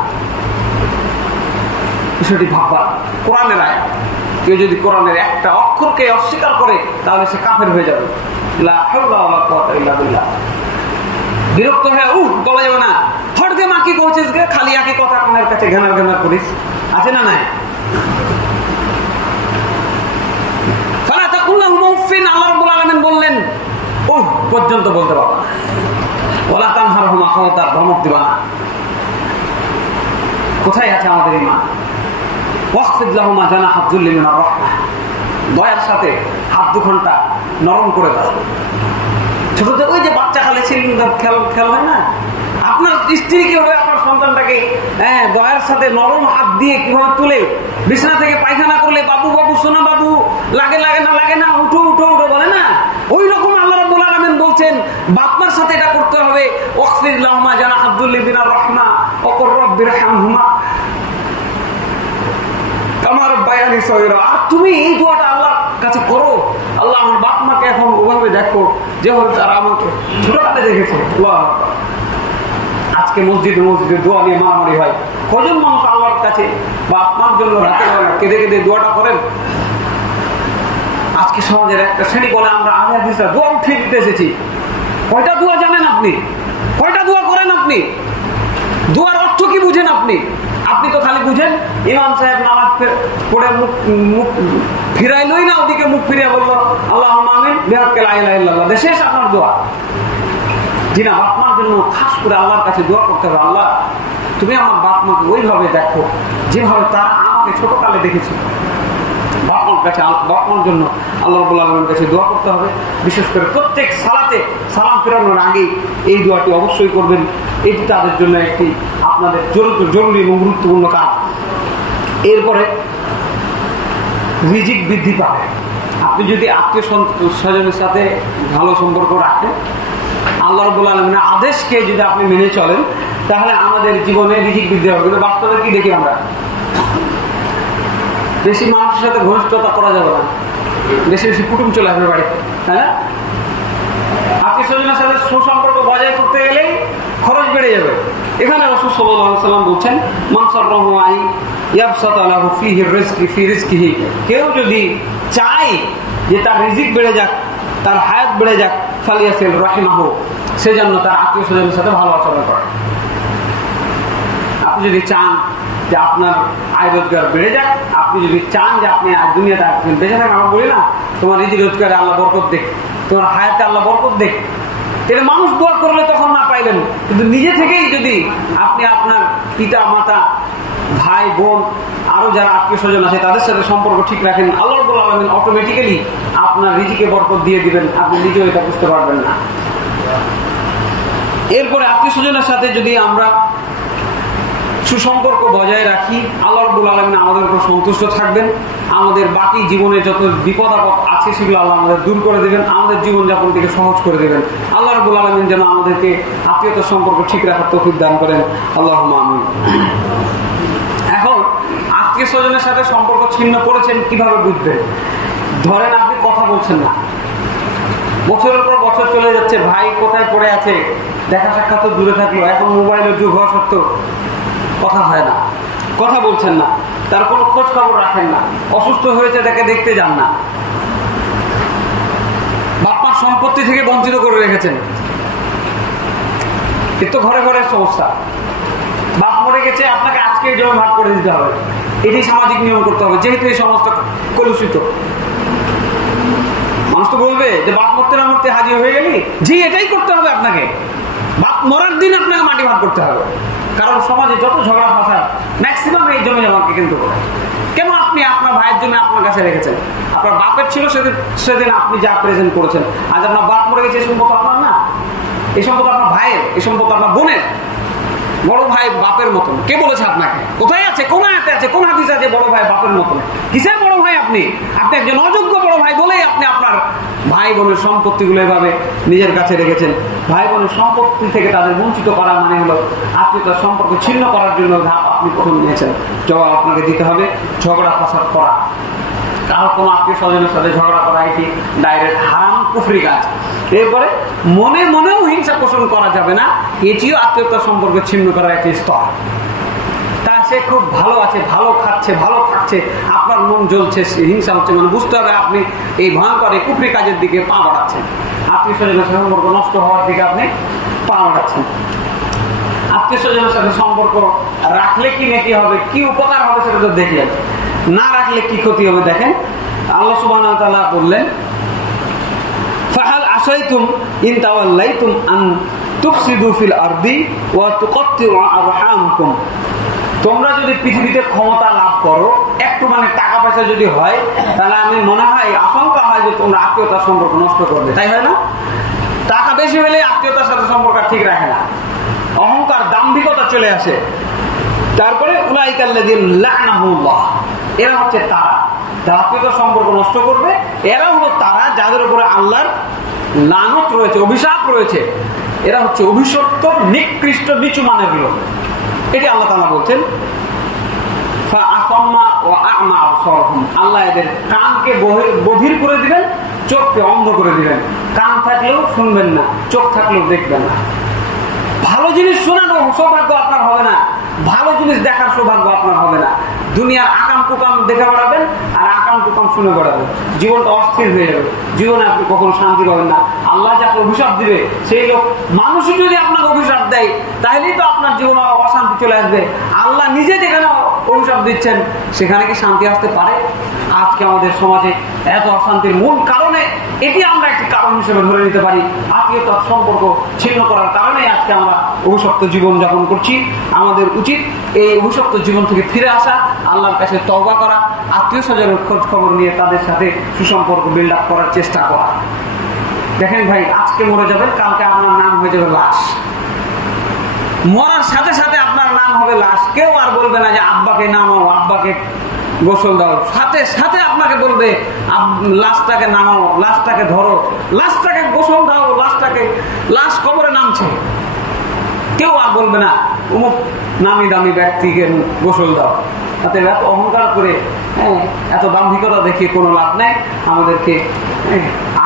বিষয়টি ভাববার কোরআনের আয়াত। কেউ যদি কোরআনের একটা অক্ষরকে অস্বীকার করে তাহলে সে কাফের হয়ে যাবে। লা হাওলা ওয়ালা কুওয়াতা ইল্লা বিল্লাহ। বিরক্ত হয়ে বলা যাবে না, হটগে মা কি করছিস গে, খালি একই কথা আপনার কাছে ঘেনার ঘেনার করিস, আছে না নাই? ফালা তাকুল লাহুমা উফিন, আল্লাহ রাব্বুল আলামিন বললেন পর্যন্ত বলতে পারবা না। ওয়ালা তানহারহুমা, খবরদার ধমক দিবা না। কোথায় আছে আমাদের ঈমান? ওয়াখফিদ লাহুমা জানাহা যুল্লি মিনার রাহমাহ, দয়ার সাথে হাত দুখানটা নরম করে দাও। ছোটতে ওই যে বাচ্চা খালে খেল হয় না, আপনার স্ত্রী কিভাবে আপনার সন্তানটাকে দয়ার সাথে নরম হাত দিয়ে কিভাবে তুলে, বিছানা থেকে পায়খানা করলে বাবু বাবু সোনা বাবু, লাগে লাগে না লাগে না, উঠো উঠো উঠো বলে না, ওই রকম আল্লাহ রাব্বুল আলামিন বলছেন বাপমার সাথে এটা করতে হবে। ওয়াখফিদ লাহুমা জানাহা যুল্লি মিনার রাহমাহ ওয়া কুর রাব্বিরহামহুমা কামা রাব্বায়ানি সগীরা। আর তুমি এই দোয়াটা আল্লাহর কাছে করো, আল্লাহ আমার বাপ মাকে এখন ওভাবে দেখো যেভাবে তারা আমাকে ছোটবেলায় দেখেছে। আজকে মসজিদে মসজিদে দোয়া নিয়ে মারামারি হয়। কজন মানুষ আল্লাহর কাছে বাপ মার জন্য রাতে কেঁদে কেঁদে দোয়াটা করেন? আজকে সমাজের একটা শ্রেণী বলে আমরা আহলে হাদিসরা দোয়া উঠিয়ে দিতে এসেছি। কয়টা দোয়া জানেন আপনি? কয়টা দোয়া করেন আপনি? দোয়ার অর্থ কি বুঝেন আপনি? আপনি তো খালি বুঝেন ইমাম সাহেব নামাজ পড়ে মুখ ফিরাইলই না, ওদিকে মুখ ফিরিয়ে বললো আল্লাহুম্মা আমিন বিহাক্কি লা ইলাহা ইল্লাল্লাহ, শেষ আপনার দোয়া। জি না, বাপ মার জন্য খাস করে আল্লাহর কাছে দোয়া করতে হবে, আল্লাহ তুমি আমার বাপ মাকে ওইভাবে দেখো যেভাবে তারা আমাকে ছোটকালে দেখেছে। বাপ মার কাছে, বাপ মার জন্য আল্লাহ রাব্বুল আলামিনের কাছে দোয়া করতে হবে। বিশেষ করে প্রত্যেক সালাতে সালাম ফেরানোর আগে এই দোয়াটি অবশ্যই করবেন। এটি তাদের জন্য একটি আপনাদের জরুরি এবং গুরুত্বপূর্ণ কাজ। এরপরে রিজিক বৃদ্ধি পাবে। আপনি যদি আত্মীয় স্বজনের সাথে ভালো সম্পর্ক রাখেন, আল্লাহ রাব্বুল আলামিনের আদেশকে যদি আপনি মেনে চলেন, তাহলে আমাদের জীবনে রিজিক বৃদ্ধি হবে। কিন্তু বাস্তবে কি দেখি আমরা? বেশি মানুষের সাথে ঘনিষ্ঠতা করা যাবে না, বেশি বেশি কুটুম চলে আসবে বাড়িতে, তাই না? সুসম্পর্ক বজায় করতে গেলেই খরচ বেড়ে যাবে। এখানে রাসূল সাল্লাল্লাহু আলাইহি ওয়াসাল্লাম বলছেন, মান সাররাহু আন ইয়াবসাতা লাহু ফিহি রিজকি ফি রিজকিহি, কেউ যদি চায় যে তার রিজিক বেড়ে যাক, তার হায়াত বেড়ে যাক, ফালিয়াসিল রাহিমাহু, সেজন্য তার আত্মীয় স্বজনের সাথে ভালো আচরণ করে। আপনি যদি চান যে আপনার আয় রোজগার বেড়ে যাক, আপনি যদি চান যে আপনি দুনিয়াতে বেঁচে থাকেন, আমরা বলি না তোমার রিজি রোজগারে আল্লাহ বরকত দেখ, তোমার হায়াতে আল্লাহ বরকত দেখ, এটা মানুষ দোয়া করলে তখন না পাইলেন, কিন্তু নিজে থেকেই যদি আপনি আপনার পিতা মাতা ভাই বোন আরো যারা আত্মীয় স্বজন আছে তাদের সাথে সম্পর্ক ঠিক রাখেন, আল্লাহ রাব্বুল আলামিন অটোমেটিক্যালি আপনার রিজিকে বরকত দিয়ে দিবেন, আপনি নিজেও এটা বুঝতে পারবেন না। এরপরে আত্মীয় স্বজনের সাথে যদি আমরা সুসম্পর্ক বজায় রাখি, আল্লাহ রাব্বুল আলামিন আমাদের উপর সন্তুষ্ট থাকবেন, আমাদের বাকি জীবনে যত বিপদ আপদ আছে সেগুলো আল্লাহ আমাদের দূর করে দেবেন, আমাদের জীবনযাপন থেকে সহজ করে দেবেন। আল্লাহ রাব্বুল আলামিন যেন আমাদেরকে আত্মীয়তার সম্পর্ক ঠিক রাখার তৌফিক দান করেন, আল্লাহুম্মা আমিন। এখন আত্মীয় স্বজনের সাথে সম্পর্ক ছিন্ন করেছেন কিভাবে বুঝবেন? ধরেন আপনি কথা বলছেন না, বছরের পর বছর চলে যাচ্ছে, ভাই কোথায় পড়ে আছে, দেখা সাক্ষাৎ তো দূরে থাকলো, এখন মোবাইলের যুগ হওয়া সত্ত্বেও কথা হয় না, কথা বলছেন না, তার কোনো খোঁজ খবর রাখেন না, অসুস্থ হয়েছে তাকে দেখতে যান না, বাপ্পার সম্পত্তি থেকে বঞ্চিত করে রেখেছেন, এ তো ঘরে ঘরে সমস্যা। বাপ মরে গেছে, আপনাকে আজকে জমি ভাগ করে দিতে হবে, এটি সামাজিক নিয়ম করতে হবে, যেহেতু এই সমাজটা কলুষিত। মানুষ তো বলবে যে বাপ মরতে না মরতে হাজির হয়ে গেলি, জি এটাই করতে হবে আপনাকে, বাপ মরার দিন আপনাকে মাটি ভাগ করতে হবে, কারণ সমাজে যত ঝগড়া ফাসাদ ম্যাক্সিমাম এই জমি জমাকে কিন্তু করে। কেন আপনি আপনার ভাইয়ের জমি আপনার কাছে রেখেছেন? আপনার বাপের ছিল সেদিন আপনি যা প্রেজেন্ট করেছেন, আজ আপনার বাপ মরে গেছে, এই সম্পদ আপনার না, এই সম্পদ আপনার ভাইয়ের, এই সম্পদ আপনার বোনের। বড় ভাই বাপের মতন, কে বলেছে আপনাকে? কোথায় আছে, কোন আয়াতে আছে, কোন হাদিসে আছে বড় ভাই বাপের মতন? কিসের বড় ভাই আপনি? আপনি একজন অযোগ্য বড় ভাই বলেই আপনি আপনার ভাই বোনের সম্পত্তিগুলো এভাবে নিজের কাছে রেখেছেন। ভাই বোনের সম্পত্তি থেকে তাদের বঞ্চিত করা মানে হলো আত্মীয়তার সম্পর্ক ছিন্ন করার জন্য ধাপ আপনি প্রথম নিয়েছেন। জবাব আপনাকে দিতে হবে, ঝগড়া ফাসাদ করা, কারো কোনো আত্মীয় স্বজনের সাথে ঝগড়া করা এটি ডাইরেক্ট হারাম কুফরি কাজ। এরপরে মনে মনেও হিংসা পোষণ করা যাবে না, এটিও আত্মীয়তার সম্পর্ক ছিন্ন করার একটি স্তর। তা সে খুব ভালো আছে, ভালো খাচ্ছে, ভালো থাকছে, আপনার মন জ্বলছে, হিংসা হচ্ছে, মানে বুঝতে হবে আপনি এই ভয়ঙ্কর এই কুফরি কাজের দিকে পা বাড়াচ্ছেন, আত্মীয় স্বজনের সম্পর্ক নষ্ট হওয়ার দিকে আপনি পা বাড়াচ্ছেন। আত্মীয় স্বজনের সাথে সম্পর্ক রাখলে কি নেকি হবে, কি উপকার হবে সেটা তো দেখলেন, না রাখলে কি ক্ষতি হবে দেখেন। আল্লাহ সুবহানাহু ওয়া তাআলা বললেন, ফাহাল আসাইতুম ইন তাওয়াল্লাইতুম আন তুফসিদু ফিল আরদি ওয়া তুকাত্তিউ আরহামাকুম, তোমরা যদি পৃথিবীতে ক্ষমতা লাভ করো, একটু মানে টাকা পয়সা যদি হয়, তাহলে আমি মনে হয় আশঙ্কা হয় যে তোমরা আত্মীয়তার সম্পর্ক নষ্ট করবে, তাই হয় না? টাকা বেশি হলে আত্মীয়তার সাথে সম্পর্ক ঠিক রাখে না, অহংকার দাম্ভিকতা চলে আসে। তারপরে উলাইকাল্লাযিনা লা'নাহুল্লাহ, এরা হচ্ছে তারা যারা আত্মীয়তার সম্পর্ক নষ্ট করবে, এরা হলো তারা যাদের উপরে আল্লাহর লানত রয়েছে, অভিশাপ রয়েছে, এরা হচ্ছে অভিশপ্ত নিকৃষ্ট নিচু মানের লোক। এটি আল্লাহ তাআলা বলছেন, ফাআসাম্মা ওয়া আ'মা আবসারহুম, আল্লাহ এদের কানকে বধির করে দিবেন, চোখকে অন্ধ করে দিবেন। কান থাকলেও শুনবেন না, চোখ থাকলেও দেখবেন না। ভালো জিনিস শোনার সৌভাগ্য আপনার হবে না, ভালো জিনিস দেখার সৌভাগ্য আপনার হবে না। দুনিয়ার আকাম কুকাম দেখে বেড়াবেন আর আকাম কুকাম শুনে বেড়াবেন, জীবনটা অস্থির হয়ে যাবে, জীবনে আপনি কখনো শান্তি পাবেন না। আল্লাহ যাকে অভিশাপ দিবে সেই লোক, মানুষই যদি আপনাকে অভিশাপ দেয় তাহলেই তো আপনার জীবনে অশান্তি চলে আসবে। আল্লাহ নিজে যেখানে অভিশাপ দিচ্ছেন সেখানে কি শান্তি আসতে পারে? আজকে আমাদের সমাজে এত অশান্তির মূল কারণে এটি আমরা একটি কারণ হিসেবে ধরে নিতে পারি, আত্মীয়তার সম্পর্ক ছিন্ন করার কারণে আজকে আমরা অভিশপ্ত জীবন যাপন করছি। আমাদের উচিত এই অভিশপ্ত জীবন থেকে ফিরে আসা, আল্লাহর কাছে তওবা করা, আত্মীয় স্বজনের খোঁজ খবর নিয়ে তাদের সাথে সুসম্পর্ক বিল্ড আপ করার চেষ্টা করা। দেখেন ভাই, আজকে মরে যাবেন, কালকে আপনার নাম হয়ে যাবে লাশ, মরার সাথে সাথে আপনার নাম হবে লাশ। কেউ আর বলবে না যে আব্বাকে নামাও, আব্বাকে গোসল দাও, সাথে সাথে আপনাকে বলবে লাশটাকে নামাও, লাশটাকে ধরো, লাশটাকে গোসল দাও, লাশ কবরে নামছে। কেউ আর বলবে না অমুক নামি দামি ব্যক্তিকে গোসল দাও। তাতে এত অহংকার করে, এত দাম্ভিকতা দেখিয়ে কোনো লাভ নেই। আমাদেরকে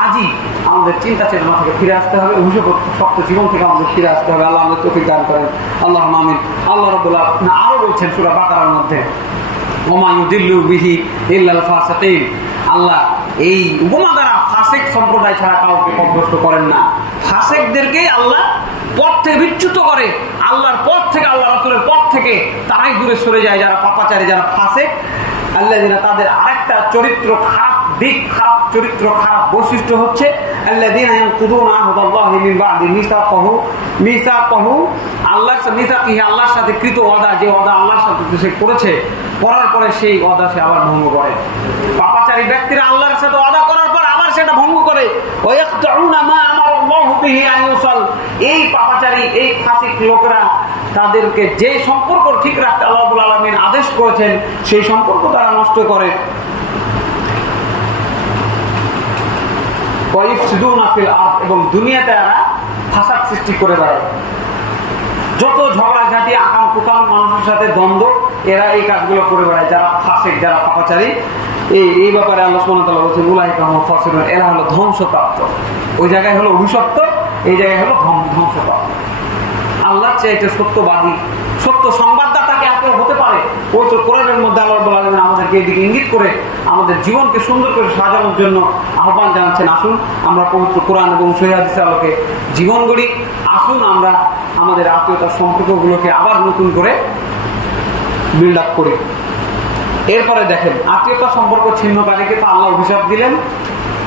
আজ আজই আমাদের চিন্তা চেতনা থেকে ফিরে আসতে হবে, অভিশপ্ত জীবন থেকে আমাদের ফিরে আসতে হবে। আল্লাহ আমাদের তৌফিক দান করেন, আল্লাহ আমিন। আল্লাহ রাব্বুল আলামিন আরো বলছেন সূরা বাকারার মধ্যে, ওমা ইউদিল্লু বিহি ইল্লাল ফাসিকিন, আল্লাহ এই উপমা দ্বারা ফাসিক সম্প্রদায় ছাড়া কাউকে পথভ্রষ্ট করেন না। ফাসিকদেরকেই আল্লাহ পথ থেকে বিচ্যুত করে, আল্লাহর পথ থেকে, আল্লাহ রাসূলের পথ থেকে তারাই দূরে সরে যায়, যারা পাপাচারী, যারা ফাসিক। আল্লাযিনা, তাদের আরেকটা চরিত্র খারাপ দিক, খারাপ চরিত্র, খারাপ বৈশিষ্ট্য হচ্ছে আল্লাযিনা ইয়ানকুদুনা আহদাল্লাহি মিন বা'দি মিসাকাহু, আল্লাহর সাথে কৃত ওয়াদা, যে ওয়াদা আল্লাহর সাথে সে করার পরে সেই ওয়াদা সে আবার ভঙ্গ করে। পাপাচারী ব্যক্তিরা আল্লাহর সাথে ওয়াদা করার পর আবার সেটা ভঙ্গ করে। ওয়ায়াকতুনা মা আমারাল্লাহু বিহি আন ইউসাল, এই পাপাচারী, এই ফাসিক লোকরা তাদেরকে যে সম্পর্ক ঠিক রাখতে আল্লাহ রাব্বুল আলামিন আদেশ করেছেন সেই সম্পর্ক তারা নষ্ট করে। এবং দুনিয়াতে এরা ফাসাদ সৃষ্টি করে দেয়, যত ঝগড়াঝাটি, আকাম কুকাম, মানুষের সাথে দ্বন্দ্ব, এরা এই কাজগুলো করে বেড়ায়, যারা ফাসিক, যারা পাপাচারী। এই ব্যাপারে আল্লাহ সুবহানাহু ওয়া তাআলা বলেছেন উলাইকা হুমুল খাসিরুন, এরা হলো ধ্বংসপ্রাপ্ত। ওই জায়গায় হলো অভিশপ্ত, এই জায়গায় হলো ধ্বংসপ্রাপ্ত। আল্লাহর চাইতে সত্যবাদী, সত্য সংবাদদাতাকে আপনার হতে পারে। পবিত্র কোরআনের মধ্যে আল্লাহ রাব্বুল আলামিন আমাদেরকে এদিকে ইঙ্গিত করে আমাদের জীবনকে সুন্দর করে সাজানোর জন্য আহ্বান জানাচ্ছেন। আসুন আমরা পবিত্র কোরআন এবং সহিহ হাদিসের আলোকে জীবন গড়ি। আসুন আমরা আমাদের আত্মীয়তার সম্পর্কগুলোকে আবার নতুন করে বিল্ড আপ করি। এরপরে দেখেন, আত্মীয়তার সম্পর্ক ছিন্নকারীকে তো আল্লাহ অভিশাপ দিলেন,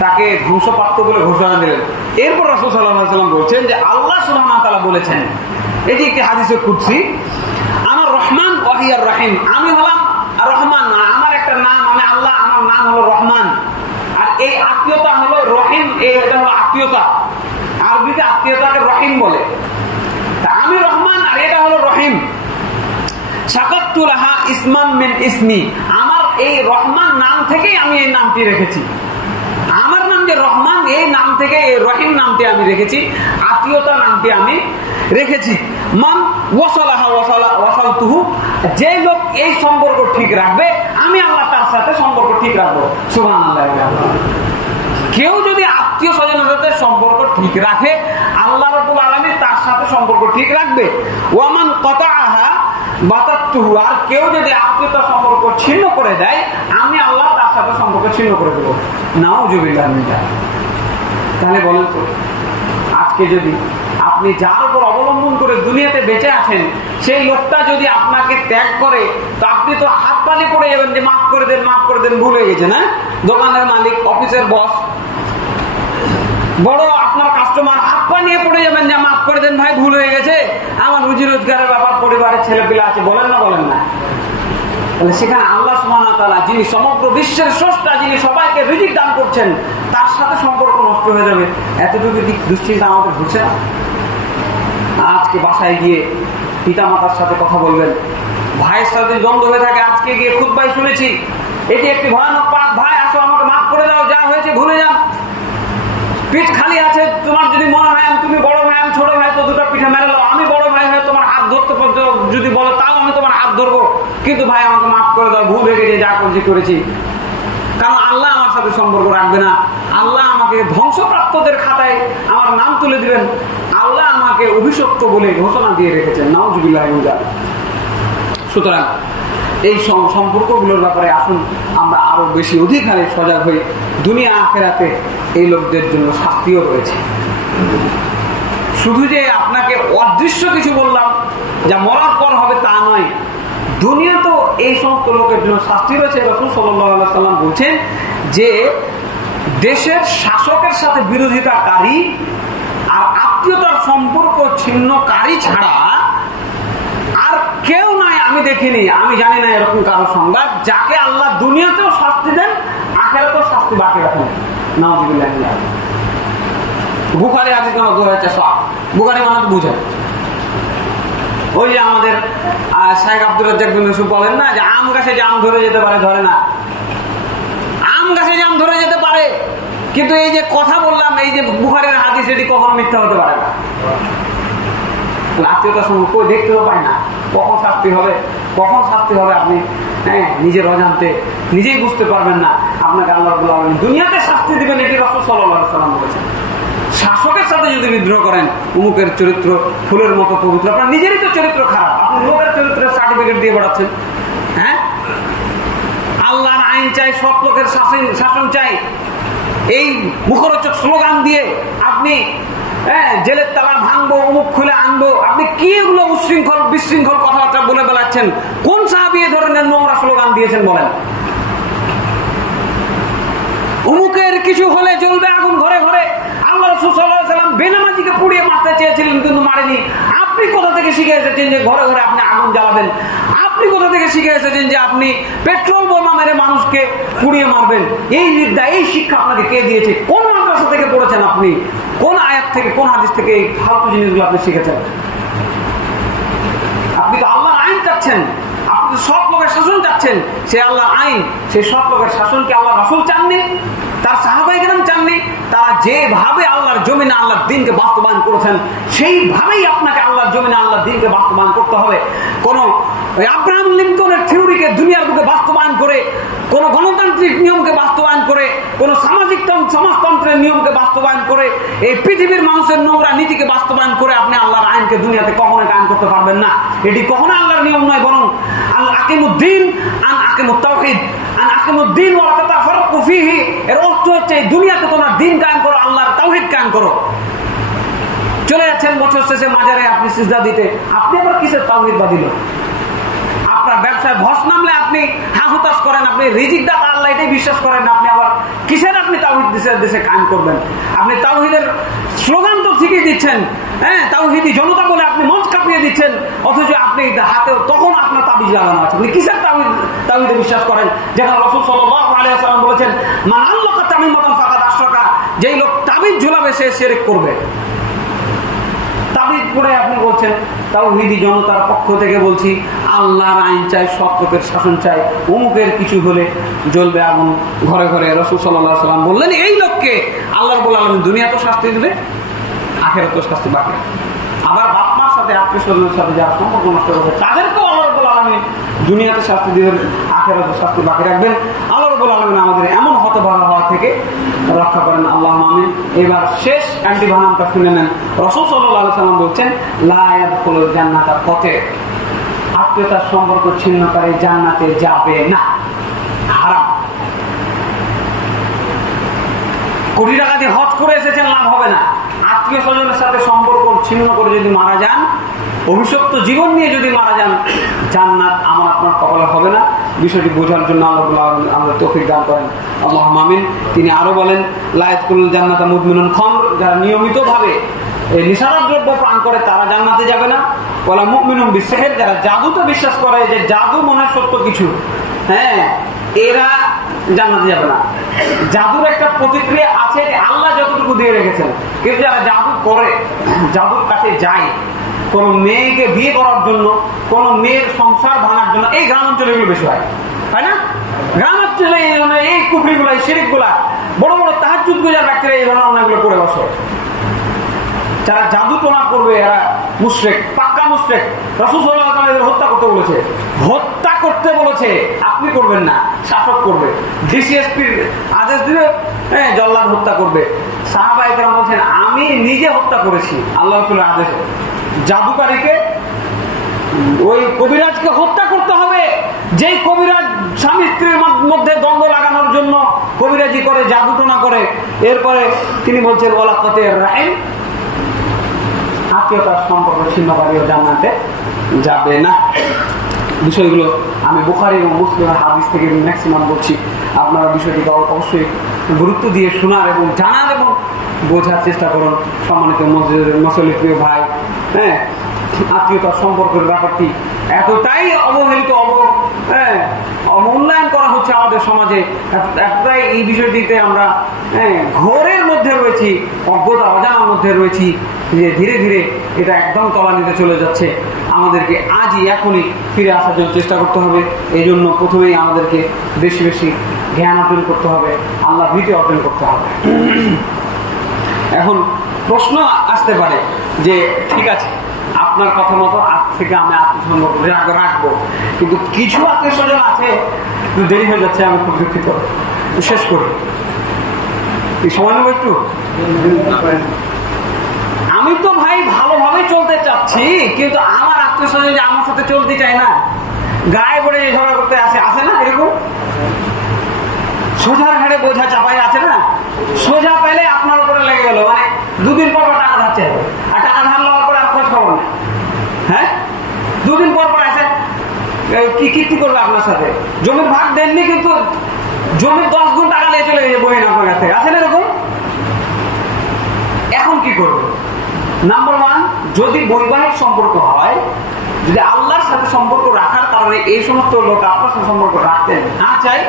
তাকে ধ্বংসপ্রাপ্ত বলে ঘোষণা দিলেন। এরপর রাসূল সাল্লাল্লাহু আলাইহি ওয়াসাল্লাম বলছেন যে আল্লাহ সুবহানাহু ওয়া তাআলা বলেছেন, এটি একটি হাদিসে কুদসি, আমার রহমান ওয়া হিয়ার রহিম, আমি হলাম রহমান, আমার একটা নাম, আমি আল্লাহ, আমার নাম হলো রহমান, আর এই আত্মীয়তা হলো রহিম, এটা হলো আত্মীয়তা। আরবিতে আত্মীয়তাকে রহিম বলে। আমি রহমান আর এটা হলো রহিম। শাকাতু লাহা ইসমান মিন ইসমি, আমার এই রহমান নাম থেকেই আমি এই নামটি রেখেছি। আমার নাম যে রহমান, এই নাম থেকে এই রহিম নামটি আমি রেখেছি, আত্মীয়তা নামটি আমি রেখেছি। মান ওয়াসালাহা ওয়াসালতুহু, যে লোক এই সম্পর্ক ঠিক রাখবে আমি আল্লাহ তার সাথে সম্পর্ক ঠিক রাখবো। সুবহানাল্লাহ। কেউ যদি আত্মীয় স্বজনের সাথে সম্পর্ক ঠিক রাখে, আল্লাহ রাব্বুল আলামিন তার সাথে সম্পর্ক ঠিক রাখবে। ওয়ামান কাতাআহা বাতাতুহু, আর কেউ যদি আত্মীয়তা সম্পর্ক ছিন্ন করে দেয়, আমি আল্লাহ তার সাথে সম্পর্ক ছিন্ন করে দেবো। নাউযুবিল্লাহ মিন যালিক। তাহলে বলেন তো, আজকে যদি আপনি যার উপর অবলম্বন করে দুনিয়াতে বেঁচে আছেন, সেই লোকটা যদি আপনাকে ত্যাগ করে, তো আপনি তো হাত পানি পড়ে যাবেন যে মাফ করে দেন, মাফ করে দেন, ভুল হয়ে গেছে না? দোকানের মালিক, অফিসের বস, বড় আপনার কাস্টমার, হাত পা নিয়ে পড়ে যাবেন যে মাফ করে দেন ভাই, ভুল হয়ে গেছে, আমার রুজি রোজগারের ব্যাপার, পরিবারের ছেলে পিলা আছে, বলেন না? বলেন না? তাহলে সেখানে আল্লাহ সুবহানাহু ওয়া তাআলা, যিনি সমগ্র বিশ্বের স্রষ্টা, যিনি সবাইকে রিজিক দান করছেন, তার সাথে সম্পর্ক নষ্ট হয়ে যাবে, এতটুকু দুশ্চিন্তা আমাদের হচ্ছে না? আজকে বাসায় গিয়ে পিতামাতার সাথে কথা বলবেন, ভাইয়ের সাথে দ্বন্দ্ব হয়ে থাকে, আজকে গিয়ে খুতবায় শুনেছি এটি একটি ভয়ানক পাপ, ভাই আসো আমাকে মাফ করে দাও, যা হয়েছে ভুলে যান, পিঠ খালি আছে, তোমার যদি মনে হয় তুমি বড় ভাই, আমি ছোট ভাই, তো দুটো পিঠে মেরে দাও, আমি বড় ভাই হয়ে তোমার হাত ধরতে যদি বলো তাও আমি তোমার হাত ধরবো, কিন্তু ভাই আমাকে মাফ করে দাও, ভুল হয়ে গেছে, যা করেছি। কারণ আল্লাহ আমার সাথে সম্পর্ক রাখবে না, আল্লাহ আমাকে ধ্বংসপ্রাপ্তদের খাতায় আমার নাম তুলে দিবেন, আল্লাহ আমাকে অভিশপ্ত বলে ঘোষণা দিয়ে রেখেছেন। নাউযুবিল্লাহ মিন যালিক। সুতরাং এই সম্পর্কগুলোর ব্যাপারে আসুন আমরা আরো বেশি অধিক হারে সজাগ হই। দুনিয়া আখিরাতে এই লোকদের জন্য শাস্তিও রয়েছে। শুধু যে আপনাকে অদৃশ্য কিছু বললাম যা মরার পর হবে তা নয়, দুনিয়া তো এই সমস্ত লোকের জন্য শাস্তি রয়েছে। রাসূল সাল্লাল্লাহু আলাইহি ওয়াসাল্লাম বলছেন যে দেশের শাসকের সাথে বিরোধিতাকারী আর আত্মীয়তার সম্পর্ক ছিন্নকারী ছাড়া আর কেউ নাই, আমি দেখিনি, আমি জানি না এরকম কারো সংবাদ, যাকে আল্লাহ দুনিয়াতেও শাস্তি দেন, আখিরাতেও শাস্তি বাকি রাখেন। নাউযুবিল্লাহ। বুখারী হাদিস নাম্বার 2400। বুখারী মানে তো বুঝেন, ওই যে আমাদের শাইখ আব্দুর রাজ্জাক বিন ইউসুফ বলেন না যে আম গাছে যে আম ধরে যেতে পারে, ধরে না, আম গাছে যে আম ধরে যেতে পারে, কিন্তু এই যে কথা বললাম, এই যে বুখারীর হাদিস, এটি কখনো মিথ্যা হতে পারে না। আত্মীয়তার সম্পর্ক দেখতেও পায় না, কখন শাস্তি হবে আপনি নিজের অজান্তে নিজেই বুঝতে পারবেন না। আপনাকে আল্লাহ রাব্বুল আলামিন দুনিয়াতে শাস্তি দিবেন, এটি রাসূল সাল্লাল্লাহু আলাইহি ওয়াসাল্লাম বলেছেন। শাসকের সাথে যদি বিদ্রোহ করেন, অমুকের চরিত্র ফুলের মতো পবিত্র, আপনার নিজেরই তো চরিত্র খারাপ, আপনি লোকের চরিত্রের সার্টিফিকেট দিয়ে বেড়াচ্ছেন। হ্যাঁ, আল্লাহর আইন চাই, সৎ লোকের শাসন চাই, এই মুখরোচক স্লোগান দিয়ে আপনি জেলের তালা ভাঙবো, অমুক খুলে আনবো, আপনি কি এগুলো উশৃঙ্খল বিশৃঙ্খল কথাবার্তা বলে বেড়াচ্ছেন? কোন সাহাবী এ ধরনের নোংরা স্লোগান দিয়েছেন বলেন? অমুকের কিছু হলে জ্বলবে আগুন ঘরে ঘরে, আল্লাহ রাসূল সাল্লাল্লাহু আলাইহি ওয়াসাল্লাম বেনামাজিকে পুড়িয়ে মারতে চেয়েছিলেন কিন্তু মারেনি। আপনি কোথা থেকে শিখে এসেছেন যে ঘরে ঘরে আপনি আগুন জ্বালাবেন? আপনি কোথা থেকে শিখে এসেছেন যে আপনি পেট্রোল বোমা মেরে মানুষকে পুড়িয়ে মারবেন? এই বিদ্যা, এই শিক্ষা আপনাকে কে দিয়েছে? কোন মাদ্রাসা থেকে পড়েছেন আপনি? কোন আয়াত থেকে, কোন হাদিস থেকে এই ফালতু জিনিসগুলো আপনি শিখেছেন? আপনি তো আল্লাহর আইন চাচ্ছেন, আপনি তো সৎ লোকের শাসন চাচ্ছেন। সে আল্লাহর আইন, সেই সৎ লোকের শাসনকে আল্লাহ রাসূল চাননি, তার সাহাবায়ে কেরাম চাননি। তারা যেভাবে আল্লাহর জমিনে আল্লাহর দ্বীনকে বাস্তবায়ন করেছেন, সেইভাবেই আপনাকে আল্লাহর জমিনে আল্লাহর দ্বীনকে বাস্তবায়ন করতে হবে। কোন আব্রাহাম লিঙ্কনের থিওরিকে দুনিয়ার বুকে বাস্তবায়ন করে, কোন গণতান্ত্রিক নিয়মকে বাস্তবায়ন করে, কোন সামাজিক সমাজতন্ত্রের নিয়মকে বাস্তবায়ন করে, এই পৃথিবীর মানুষের নোংরা নীতিকে বাস্তবায়ন করে আপনি আল্লাহর আইনকে দুনিয়াতে কখনো কায়েম করতে পারবেন না। এটি কখনো আল্লাহর নিয়ম নয়, বরং আল আকিমুদ্দিন আন আকিমুত তাওহীদ আন আকিমুদ্দিন ওয়া লা তাতাফাররাকু ফীহি, এর অর্থ হচ্ছে দুনিয়াতে তোমরা দ্বীন কায়েম করো, আল্লাহর তাওহীদ কায়েম করো। চলে যাচ্ছেন বছর শেষে মাজারে আপনি সিজদা দিতে, আপনি আবার কিসের তাওহীদ বাদিল? আপনার ব্যবসায় ধস নামলে আপনি হাহুতাশ করেন, আপনি রিজিক দাতা আল্লাহ এটাই বিশ্বাস করেন না, আপনি আবার কিসের আপনি তাওহীদ দেশে কায়েম করবেন? আপনি তাওহীদের স্লোগান তো ঠিকই দিচ্ছেন, হ্যাঁ, তাওহীদি জনতা বলে আপনি মঞ্চ কাঁপিয়ে দিচ্ছেন, অথচ আপনি হাতে তখন আপনার তাবিজ লাগানো আছে। আপনি কিসের তাওহীদে বিশ্বাস করেন? যেখানে রাসূল সাল্লাল্লাহু আলাইহি ওয়াসাল্লাম বলেছেন, মান আল্লাকা তামিমাতান ফাকাদ আশরাকা, যেই লোক তাবিজ ঝুলাবে সে শিরক করবে। তাবিজ পড়ে আপনি বলছেন তাওহীদি জনতার পক্ষ থেকে বলছি আল্লাহর আইন চাই, সৎ লোকের শাসন চাই, অমুকের কিছু হলে জ্বলবে আগুন ঘরে ঘরে। রাসূল সাল্লাল্লাহু আলাইহি ওয়াসাল্লাম বললেন এই লোককে আল্লাহ রাব্বুল আলামিন দুনিয়াতেও শাস্তি দিবে, আখিরাতেও শাস্তি বাকি। আবার বাপ মার সাথে, আত্মীয় স্বজনের সাথে যারা সম্পর্ক নষ্ট করবে তাদেরকেও আল্লাহ রাব্বুল আলামিন দুনিয়াতে শাস্তি দিবেন, আখিরাতে শাস্তি বাকি রাখবেন। আল্লাহ রাব্বুল আলামিন আমাদের এমন হতভাগা হওয়া থেকে রক্ষা করেন, আল্লাহুম্মা আমিন। এবার শেষ অ্যান্টিভানামটা শুনে নেন। রাসূল সাল্লাল্লাহু আলাইহি ওয়াসাল্লাম বলছেন, লা ইয়াদখুলুল জান্নাতা কাতির, আত্মীয়তার সম্পর্ক ছিন্নকারী জান্নাতে যাবে না, হারাম। কোটি টাকা দিয়ে হজ করে এসেছেন, লাভ হবে না। আত্মীয় স্বজনের সাথে সম্পর্ক ছিন্ন করে যদি মারা যান, অভিশপ্ত জীবন নিয়ে যদি মারা যান, জান্নাত আমার আপনার কপালে হবে না। বিষয়টি বোঝার জন্য আল্লাহ আমাদের তৌফিক দান করেন, আল্লাহুম্মা আমিন। তিনি আরো বলেন, লা ইয়াদখুলুল জান্নাতা মুদমিনুল খামর, যারা নিয়মিতভাবে এই নিশাদার দ্রব্য পান করে তারা জান্নাতে যাবে না। ওয়ালা মুমিনুন বিসিহর, যারা জাদুতে বিশ্বাস করে যে জাদু মনে সত্য কিছু, হ্যাঁ, এরা জান্নাতে যাবে না। জাদুর একটা প্রতিক্রিয়া আছে, আল্লাহ যতটুকু দিয়ে রেখেছেন। কিন্তু যারা জাদু করে, জাদুর কাছে যায় কোন মেয়েকে বিয়ে করার জন্য, কোন মেয়ের সংসার ভাঙার জন্য, এই গ্রাম অঞ্চলে এগুলো বেশি হয়, তাই না? গ্রাম অঞ্চলে এই কুফরিগুলা, এই শিরকগুলা, বড় বড় তাহাজ্জুদ গুজার ব্যক্তিরা এই ধরনের অনেকগুলো করে বসে। যারা জাদু টোনা করবে এরা মুশরিক, পাক্কা মুশরিক। রাসূল সাল্লাল্লাহু আলাইহি ওয়াসাল্লাম হত্যা করতে বলেছে, হত্যা করতে বলেছে, আপনি করবেন না, শাসক করবে, ডিসিএসপির আদেশ দিবে, হ্যাঁ, জল্লাদ হত্যা করবে। সাহাবায়ে কেরাম বলছেন, আমি নিজে হত্যা করেছি আল্লাহ রাসূলের আদেশে। জাদুকারীকে, ওই কবিরাজকে হত্যা করতে হবে, যেই কবিরাজ স্বামী স্ত্রীর মধ্যে দ্বন্দ্ব লাগানোর জন্য কবিরাজি করে, জাদু টোনা করে। এরপরে তিনি বলছেন, ওয়ালা কাতির রাহিম, আত্মীয়তার সম্পর্ক ছিন্নকারী জান্নাতে যাবে না। বিষয়গুলো আমি বুখারী এবং মুসলিমের হাদিস থেকে ম্যাক্সিমাম বলছি। আপনারা বিষয়টিকে অবশ্যই গুরুত্ব দিয়ে শোনার এবং জানার এবং বোঝার চেষ্টা করুন। সম্মানিত মুসলিম প্রিয় ভাই, হ্যাঁ, আত্মীয়তার সম্পর্কের ব্যাপারটি এতটাই অবহেলিত, অমূল্যায়ন করা হচ্ছে আমাদের সমাজে, এতটাই এই বিষয়টিতে আমরা ঘোরের মধ্যে রয়েছি, অজ্ঞতা অজানার মধ্যে রয়েছি, যে ধীরে ধীরে এটা একদম তলানিতে চলে যাচ্ছে। আমাদেরকে আজই এখনই ফিরে আসার জন্য চেষ্টা করতে হবে। এই জন্য প্রথমেই আমাদেরকে বেশি বেশি জ্ঞান অর্জন করতে হবে, আল্লাহ ভীতি অর্জন করতে হবে। এখন প্রশ্ন আসতে পারে যে ঠিক আছে, আপনার কথা মতো আজ থেকে আমি আত্মসম্পর্ক রাখবো, কিন্তু কিছু আত্মীয় স্বজন আছে দেরি হয়ে যাচ্ছে, আমি খুব দুঃখিত। শেষ করি, সময় নেব একটু। আমি তো ভাই ভালোভাবে চলতে চাচ্ছি, কিন্তু আমার আত্মীয় স্বজন যে আমার সাথে চলতে চায় না, গায়ে পড়ে ঝগড়া করতে আসে না, এরকম সোজা ঘাড়ে বোঝা চাপাই আছে না, সোজা পেলে আপনার উপরে লেগে গেল, মানে দুদিন পর টাকা ধারছে, আর টাকা ধার লওয়ার পরে আর খোঁজ খবর নেই। হ্যাঁ, দুদিন পর আসে কি কীর্তি করবে আপনার সাথে, জমির ভাগ দেননি কিন্তু জমির 10 গুণ টাকা নিয়ে চলে গেছে বহিন আপনার কাছে, আছে না এরকম? এখন কি করবে? নাম্বার 1, যদি বৈবাহিক সম্পর্ক হয়, যদি আল্লাহর সাথে সম্পর্ক রাখার কারণে এই সমস্ত লোক আপনার সাথে সম্পর্ক রাখতেন না চাই,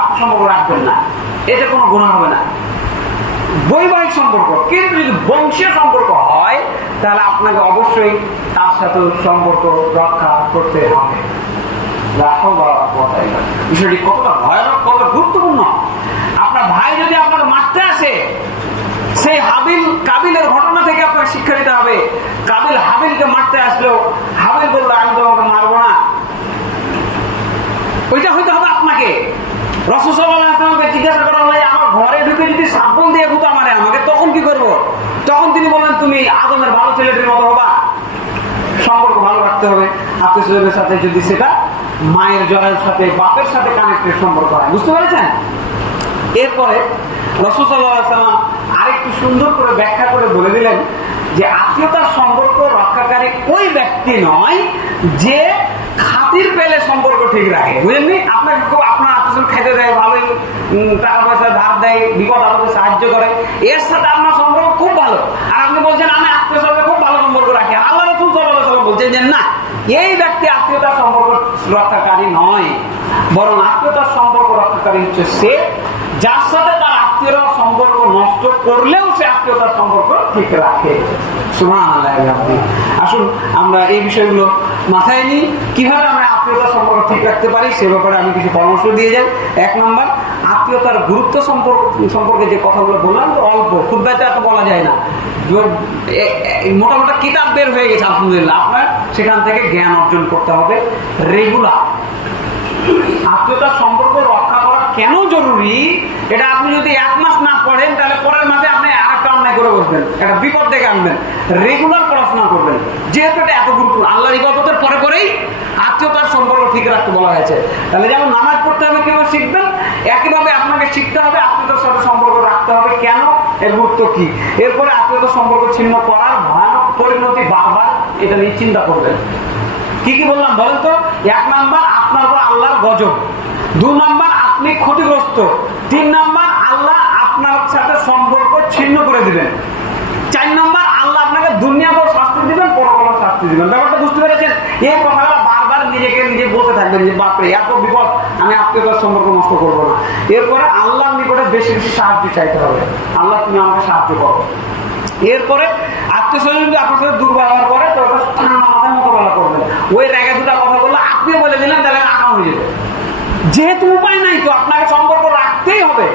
আপনি সম্পর্ক রাখবেন না, এতে কোনো গুনাহ হবে না। বৈবাহিক সম্পর্ক, কিন্তু যদি বংশীয় সম্পর্ক হয়, তাহলে আপনাকে অবশ্যই তার সাথে সম্পর্ক রক্ষা করতে হবে। বিষয়টি কতটা ভয়ানক, কতটা গুরুত্বপূর্ণ। আপনার ভাই যদি আপনাকে মারতে আসে, সেই হাবিল কাবিলের ঘটনা থেকে আপনাকে শিক্ষা দিতে হবে। কাবিল হাবিলকে মারতে আসলো, হাবিল বললো আমি তোমাকে মারবো না, ওইটা হইতে হবে আপনাকে। রাসূল সাল্লাল্লাহু আলাইহি ওয়াসাল্লামকে জিজ্ঞাসা করা হলো, আমার ঘরে ঢুকে যদি সাবল দিয়ে গুতা মারে আমাকে, তখন কি করবো? তখন তিনি বললেন, তুমি আদমের ভালো ছেলেটির মতো হবা। সম্পর্ক ভালো রাখতে হবে আত্মীয় স্বজনের সাথে, যদি সেটা মায়ের জড়ার সাথে, বাপের সাথে কানেক্টেড সম্পর্ক হয়। বুঝতে পেরেছেন? এরপরে রাসূল সাল্লাল্লাহু আলাইহি ওয়াসাল্লাম আরেকটু সুন্দর করে ব্যাখ্যা করে বলে দিলেন যে আত্মীয়তার সম্পর্ক রক্ষাকারী ওই ব্যক্তি নয় যে খাতির পেলে সম্পর্ক ঠিক রাখে। বুঝলেননি? আপনাকে খুব আপনার আত্মীয় খেতে দেয়, ভালোই টাকা পয়সা ধার দেয়, বিপদ আপদে সাহায্য করে, এর সাথে আপনার সম্পর্ক খুব ভালো, আর আপনি বলছেন আমি আত্মীয় সাথে খুব ভালো সম্পর্ক রাখি। আল্লাহ রাসূল সাল্লাল্লাহু আলাইহি ওয়াসাল্লাম বলছেন যে না, এই ব্যক্তি আত্মীয়তার সম্পর্ক রক্ষাকারী নয়, বরং আত্মীয়তার সম্পর্ক রক্ষাকারী হচ্ছে সে যার সাথে তার আত্মীয়রা সম্পর্ক নষ্ট করলেও সে আত্মীয়তার সম্পর্ক ঠিক রাখে। সুবহানাল্লাহ। আসুন আমরা এই বিষয়গুলো মাথায় নিই, কিভাবে আমরা আত্মীয়তার সম্পর্ক ঠিক রাখতে পারি সে ব্যাপারে আমি কিছু পরামর্শ দিয়ে যাই। 1 নম্বর, আত্মীয়তার গুরুত্ব সম্পর্কে যে কথাগুলো বললাম তো অল্প, খুব বেশি এত বলা যায় না, মোটামুটি কিতাব বের হয়ে গেছে আলহামদুলিল্লাহ, আপনার সেখান থেকে জ্ঞান অর্জন করতে হবে। রেগুলার আত্মীয়তার সম্পর্ক রক্ষা করা কেন জরুরি, এটা আপনি যদি 1 মাস না পড়েন, তাহলে পরের মাসে আপনি আরেকটা অন্যায় করে বসবেন, একটা বিপদ দেখে আনবেন। রেগুলার পড়াশোনা করবেন, যেহেতু এটা এত গুরুত্বপূর্ণ, আল্লাহর ইবাদতের পরে পরেই আত্মীয়তার সম্পর্ক ঠিক রাখতে বলা হয়েছে। তাহলে যেমন নামাজ পড়তে হবে কিভাবে শিখবেন, একইভাবে আপনাকে শিখতে হবে আত্মীয়তার সাথে সম্পর্ক রাখতে হবে কেন, এর গুরুত্ব কি। এরপরে আত্মীয়তার সম্পর্ক ছিন্ন করার ভয়ানক পরিণতি বারবার এটা নিয়ে চিন্তা করবেন। কি কি বললাম বলেন তো? 1 নাম্বার, আপনার উপর আল্লাহর গজব। 2 নাম্বার, আপনি ক্ষতিগ্রস্ত। 3 নাম্বার, আল্লাহ আপনার সাথে সম্পর্ক ছিন্ন করে দিবেন। 4 নাম্বার, আল্লাহ আপনাকে দুনিয়াতেও শাস্তি দিবেন, পরকালেও শাস্তি দিবেন। ব্যাপারটা বুঝতে পেরেছেন? এই কথাগুলো বারবার নিজেকে নিজে বলতে থাকবেন যে বাপরে এত বিপদ, আমি আত্মীয়তার সম্পর্ক নষ্ট করবো না। এরপরে আল্লাহর নিকটে বেশি বেশি সাহায্য চাইতে হবে, আল্লাহ তুমি আমাকে সাহায্য করো। এরপরে আত্মীয় স্বজন যদি আপনার সাথে দুর্ব্যবহার করে তো ওটা ঠান্ডা মাথায় মোকাবেলা করবেন। ওই রেগে দুটা কথা বললে আপনিও বলে দিলেন, তাহলে আকাম হয়ে যাবে। যেহেতু উপায় নাই, তো আপনাকে সম্পর্ক রাখতেই হবে।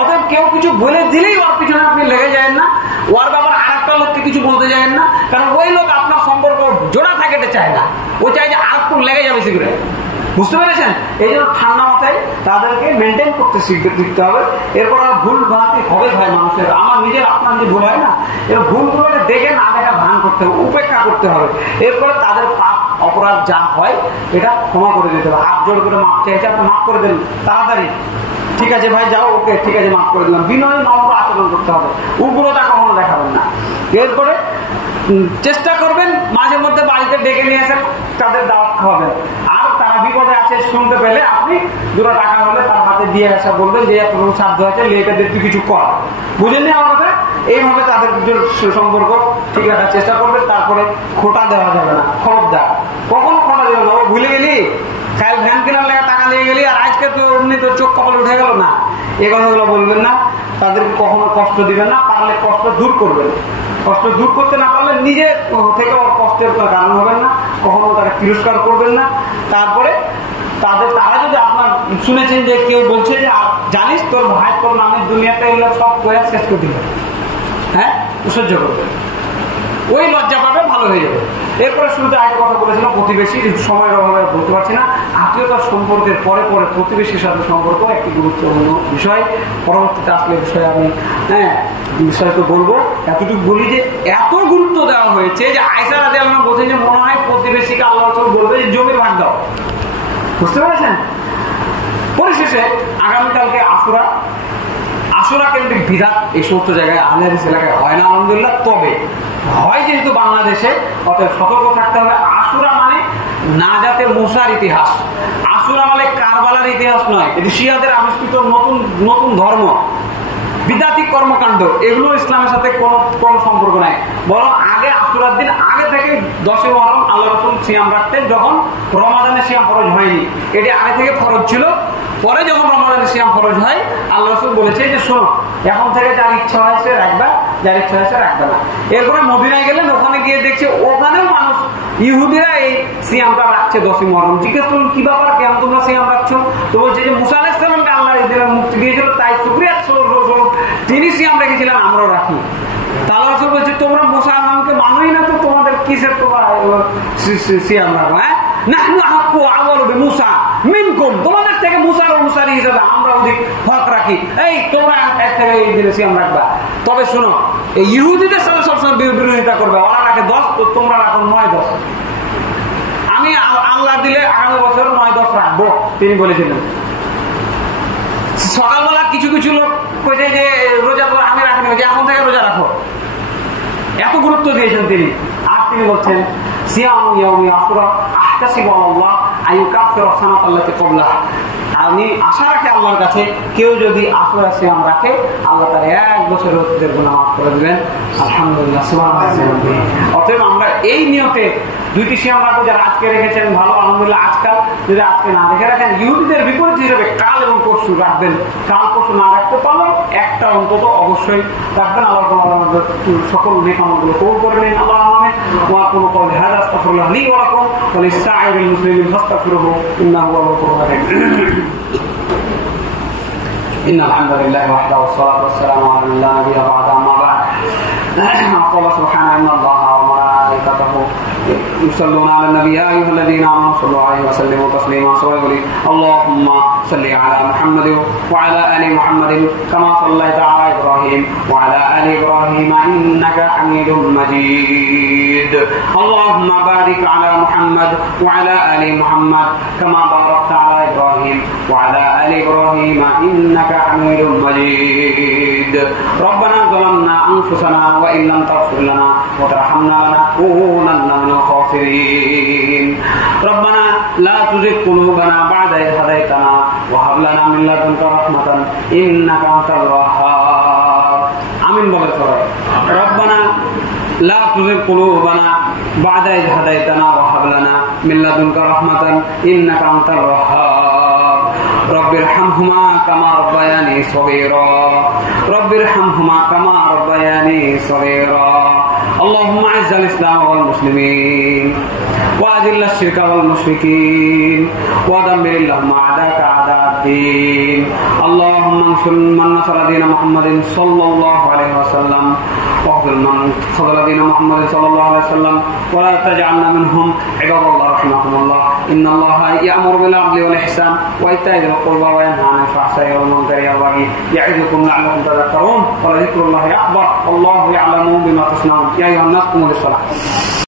অতএব কেউ কিছু বলে দিলেই ওর পিছনে আপনি লেগে যাবেন না, ওর ব্যাপারে আরেকটা লোককে কিছু বলতে যাবেন না, কারণ ওই লোক আপনার সম্পর্ক জোড়া থাকতে চায় না, ও চায় যে আর একটু লেগে যাবে শীঘ্র। বুঝতে পেরেছেন? এই জন্য ঠান্ডা মাথায় তাদেরকে মেনটেন করতে শিখতে হবে। এরপর আর ভুল ভ্রান্তি হবে ভাই মানুষের, আমার নিজের আপনার যে ভুল হয় না, এর ভুলগুলো দেখে না দেখা ভান করতে হবে, উপেক্ষা করতে হবে। এরপরে তাদের পাপ অপরাধ যা হয় এটা ক্ষমা করে দিতে হবে। হাত জোড় করে মাপ চাইছে, আপনি মাফ করে দেন তাড়াতাড়ি, ঠিক আছে ভাই যাও, ওকে ঠিক আছে মাফ করে দিলাম। বিনয় নম্র আচরণ করতে হবে, উগ্রতা কখনো দেখাবেন না। এরপরে চেষ্টা করবেন মাঝে মধ্যে বাড়িতে ডেকে নিয়ে এসে তাদের দাওয়াত খাওয়াবেন। আর তারা বিপদে আছে শুনতে পেলে আপনি 2 টাকা হলে তার হাতে দিয়ে আসা বলবেন যে এত সাধ্য আছে, এটা দিয়ে তুই কিছু কর। বুঝেননি আমার কথা? এইভাবে তাদের সম্পর্ক ঠিক রাখার চেষ্টা করবেন। তারপরে খোটা দেওয়া যাবে না, খবরদার কখনো খোটা দেবে না। ও ভুলে গেলি, কাল ভ্যান কেনার লেগে টাকা নিয়ে গেলি, আর আজকে তো এমনি তো চোখ কপালে উঠে গেল না, এই কথাগুলো বলবেন না। তাদেরকে কখনো কষ্ট দিবেন না, পারলে কষ্ট দূর করবেন। কষ্ট দূর করতে না পারলে নিজে থেকে ওর কষ্টের কারণ হবেন না, কখনো তাকে তিরস্কার করবেন না। তারপরে তারা যদি আপনার শুনেছেন যে কেউ বলছে যে জানিস তোর ভাই তোর নামের দুনিয়াতে এগুলো সব প্রয়াস শেষ করে দিল, হ্যাঁ সহ্য করবেন, ওই লজ্জা পাবে। ভালো হয়ে যাবে। এরপরে শুরুতে আরেকটা কথা বলেছিলাম, প্রতিবেশী, সময়ের অভাবে বলতে পারছি না, আত্মীয়তার সম্পর্কের পরে পরে প্রতিবেশীর সাথে সম্পর্ক একটি গুরুত্বপূর্ণ বিষয়। পরবর্তীতে আসলে বিষয়ে আমি বিষয়টা বলবো। এতটুকু বলি যে এত গুরুত্ব দেওয়া হয়েছে যে আয়েশা রাদিয়াল্লাহু আনহা বলছেন যে মনে হয় প্রতিবেশীকে আল্লাহ রাসূল বলবে যে জমির ভাগ দাও। বুঝতে পেরেছেন? পরিশেষে আগামীকালকে আশুরা কেন্দ্রিক বিধাত এই সমস্ত জায়গায় আহলে হাদিস এলাকায় হয় না আলহামদুলিল্লাহ। তবে হয় যেহেতু বাংলাদেশে, অতএব সতর্ক থাকতে হবে। আশুরা মানে নাজাতে মুসার ইতিহাস, আশুরা মানে কারবালার ইতিহাস নয়। এটি শিয়াদের আবিষ্কৃত নতুন ধর্ম, বিদাতিক কর্মকাণ্ড, এগুলো ইসলামের সাথে কোনো সম্পর্ক নাই। বরং আগে আশুরার দিন আগে থেকে 10 মুহররম আল্লাহ রাসূল সিয়াম রাখতেন, যখন রমাদানে সিয়াম ফরজ হয়নি। এটি আগে থেকে ফরজ ছিল। পরে যখন রমাদানে সিয়াম ফরজ হয়, আল্লাহ রাসূল বলেছে যে শোনো, এখন থেকে যার ইচ্ছা হয়েছে রাখবা, যার ইচ্ছা হয়েছে রাখবে না। এরপরে মদিনায় গেলেন, ওখানে গিয়ে দেখছে ওখানেও মানুষ, ইহুদিরা এই সিয়ামটা রাখছে 10 মুহররম। জিজ্ঞেস করুন কি ব্যাপার, কেন তোমরা সিয়াম রাখছো? তো বলছে যে মুসা আলাইহিস সালামকে আল্লাহ এই দিনের মুক্তি দিয়েছিল, তাই শুকরিয়া তিনি সিয়াম রেখেছিলেন, আমরাও রাখি। আল্লাহ রাসূল বলছে তোমরা মুসা নামকে মানোই না, তো তোমাদের কিসের তোমরা সিয়াম রাখো? নাহনু আহাক্কু আওয়ালু বিমুসা মিনকুম, তোমাদের থেকে মুসার অনুসারী হিসেবে আমরা অধিক হক রাখি। এই তোমরা এক থেকে এই দিনে সিয়াম রাখবা। তবে শোনো, এই ইহুদিদের সাথে সবসময় বিরোধিতা করবে। ওরা রাখে 10, তো তোমরা রাখো 9-10। আমি আল্লাহ দিলে আগামী বছর 9-10 রাখবো, তিনি বলেছিলেন। সকালবেলা কিছু কিছু লোক কইছে যে রোজা আমি রাখিনি, যে এখন থেকে রোজা রাখো। এত গুরুত্ব দিয়েছেন তিনি। আর তিনি বলছেন সিয়ামু ইয়াউমি আশুরা আহতাসিবু আলাল্লাহ আইয়ুকাফিরা সানাতাল্লাতি ক্বাবলাহ, আমি আশা রাখি আল্লাহর কাছে কেউ যদি আশুরা সিয়াম রাখে, আল্লাহ তার 1 বছরের অতীতের গুনাহ মাফ করে দিবেন। আলহামদুলিল্লাহ, সুবহানাল্লাহ। অতএব আমরা এই নিয়তে 2টি সিয়াম রাখবো। যারা আজকে রেখেছেন ভালো, আলহামদুলিল্লাহ। আজকাল যদি আজকে না রেখে রাখেন, ইহুদিদের বিপরীত হিসেবে কাল এবং পরশু রাখবেন। কাল পরশু না রাখতে পারলেও একটা অন্তত অবশ্যই রাখবেন। আল্লাহ আমাদের সকল নেক আমলগুলো কবুল করে নিন। আল্লাহ আমিন। ওয়া কুনু কওলি হাযা আস্তাগফিরুল্লাহ লি ওয়া লাকুম ওয়া লিসাইরিল মুসলিমিন ফাস্তাগফিরুহু ইন্নাহু হুয়াল গফুরুর রাহিম। إن الحمد لله وحده والصلاة والسلام على من لا نبي بعده أما بعد. قال سبحانه إن الله وملائكته يصلون على النبي يا أيها الذين آمنوا صلوا عليه وسلموا تسليما. اللهم صل على محمد وعلى آل محمد كما صليت على إبراهيم وعلى آل إبراهيم إنك حميد مجيد. اللهم بارك على محمد وعلى آل محمد كما باركت على إبراهيم وعلى آل إبراهيم إنك حميد مجيد. ربنا ظلمنا أنفسنا وإن لم تغفر لنا وترحمنا لنكونن من الخاسرين. ربنا لا تزغ قلوبنا بعد إذ هديتنا وهب لنا من لدنك رحمة إنك أنت الوهاب. آمين বলে সবাই। ربنا لا تزغ قلوبنا بعد إذ هديتنا وهب لنا من لدنك رحمة إنك أنت الوهاب. رب ارحمهما كما ربياني صغيرا. رب ارحمهما كما ربياني صغيرا. اللهم اعز الإسلام والمسلمين وأذل الشرك والمشركين ودمر اللهم أعداءك أعداء الدين. اللهم انصر من نصر دين محمد صلى الله عليه وسلم واخذل من خذل دين محمد صلى الله عليه وسلم ولا تجعلنا منهم. عباد الله رحمكم الله، إن الله يأمر بالعدل والإحسان وإيتاء ذي القربى وينهى عن الفحشاء والمنكر والبغي يعظكم لعلكم تذكرون. ولذكر الله أكبر والله يعلم بما تصنعون. يا أيها الناس قوموا للصلاة.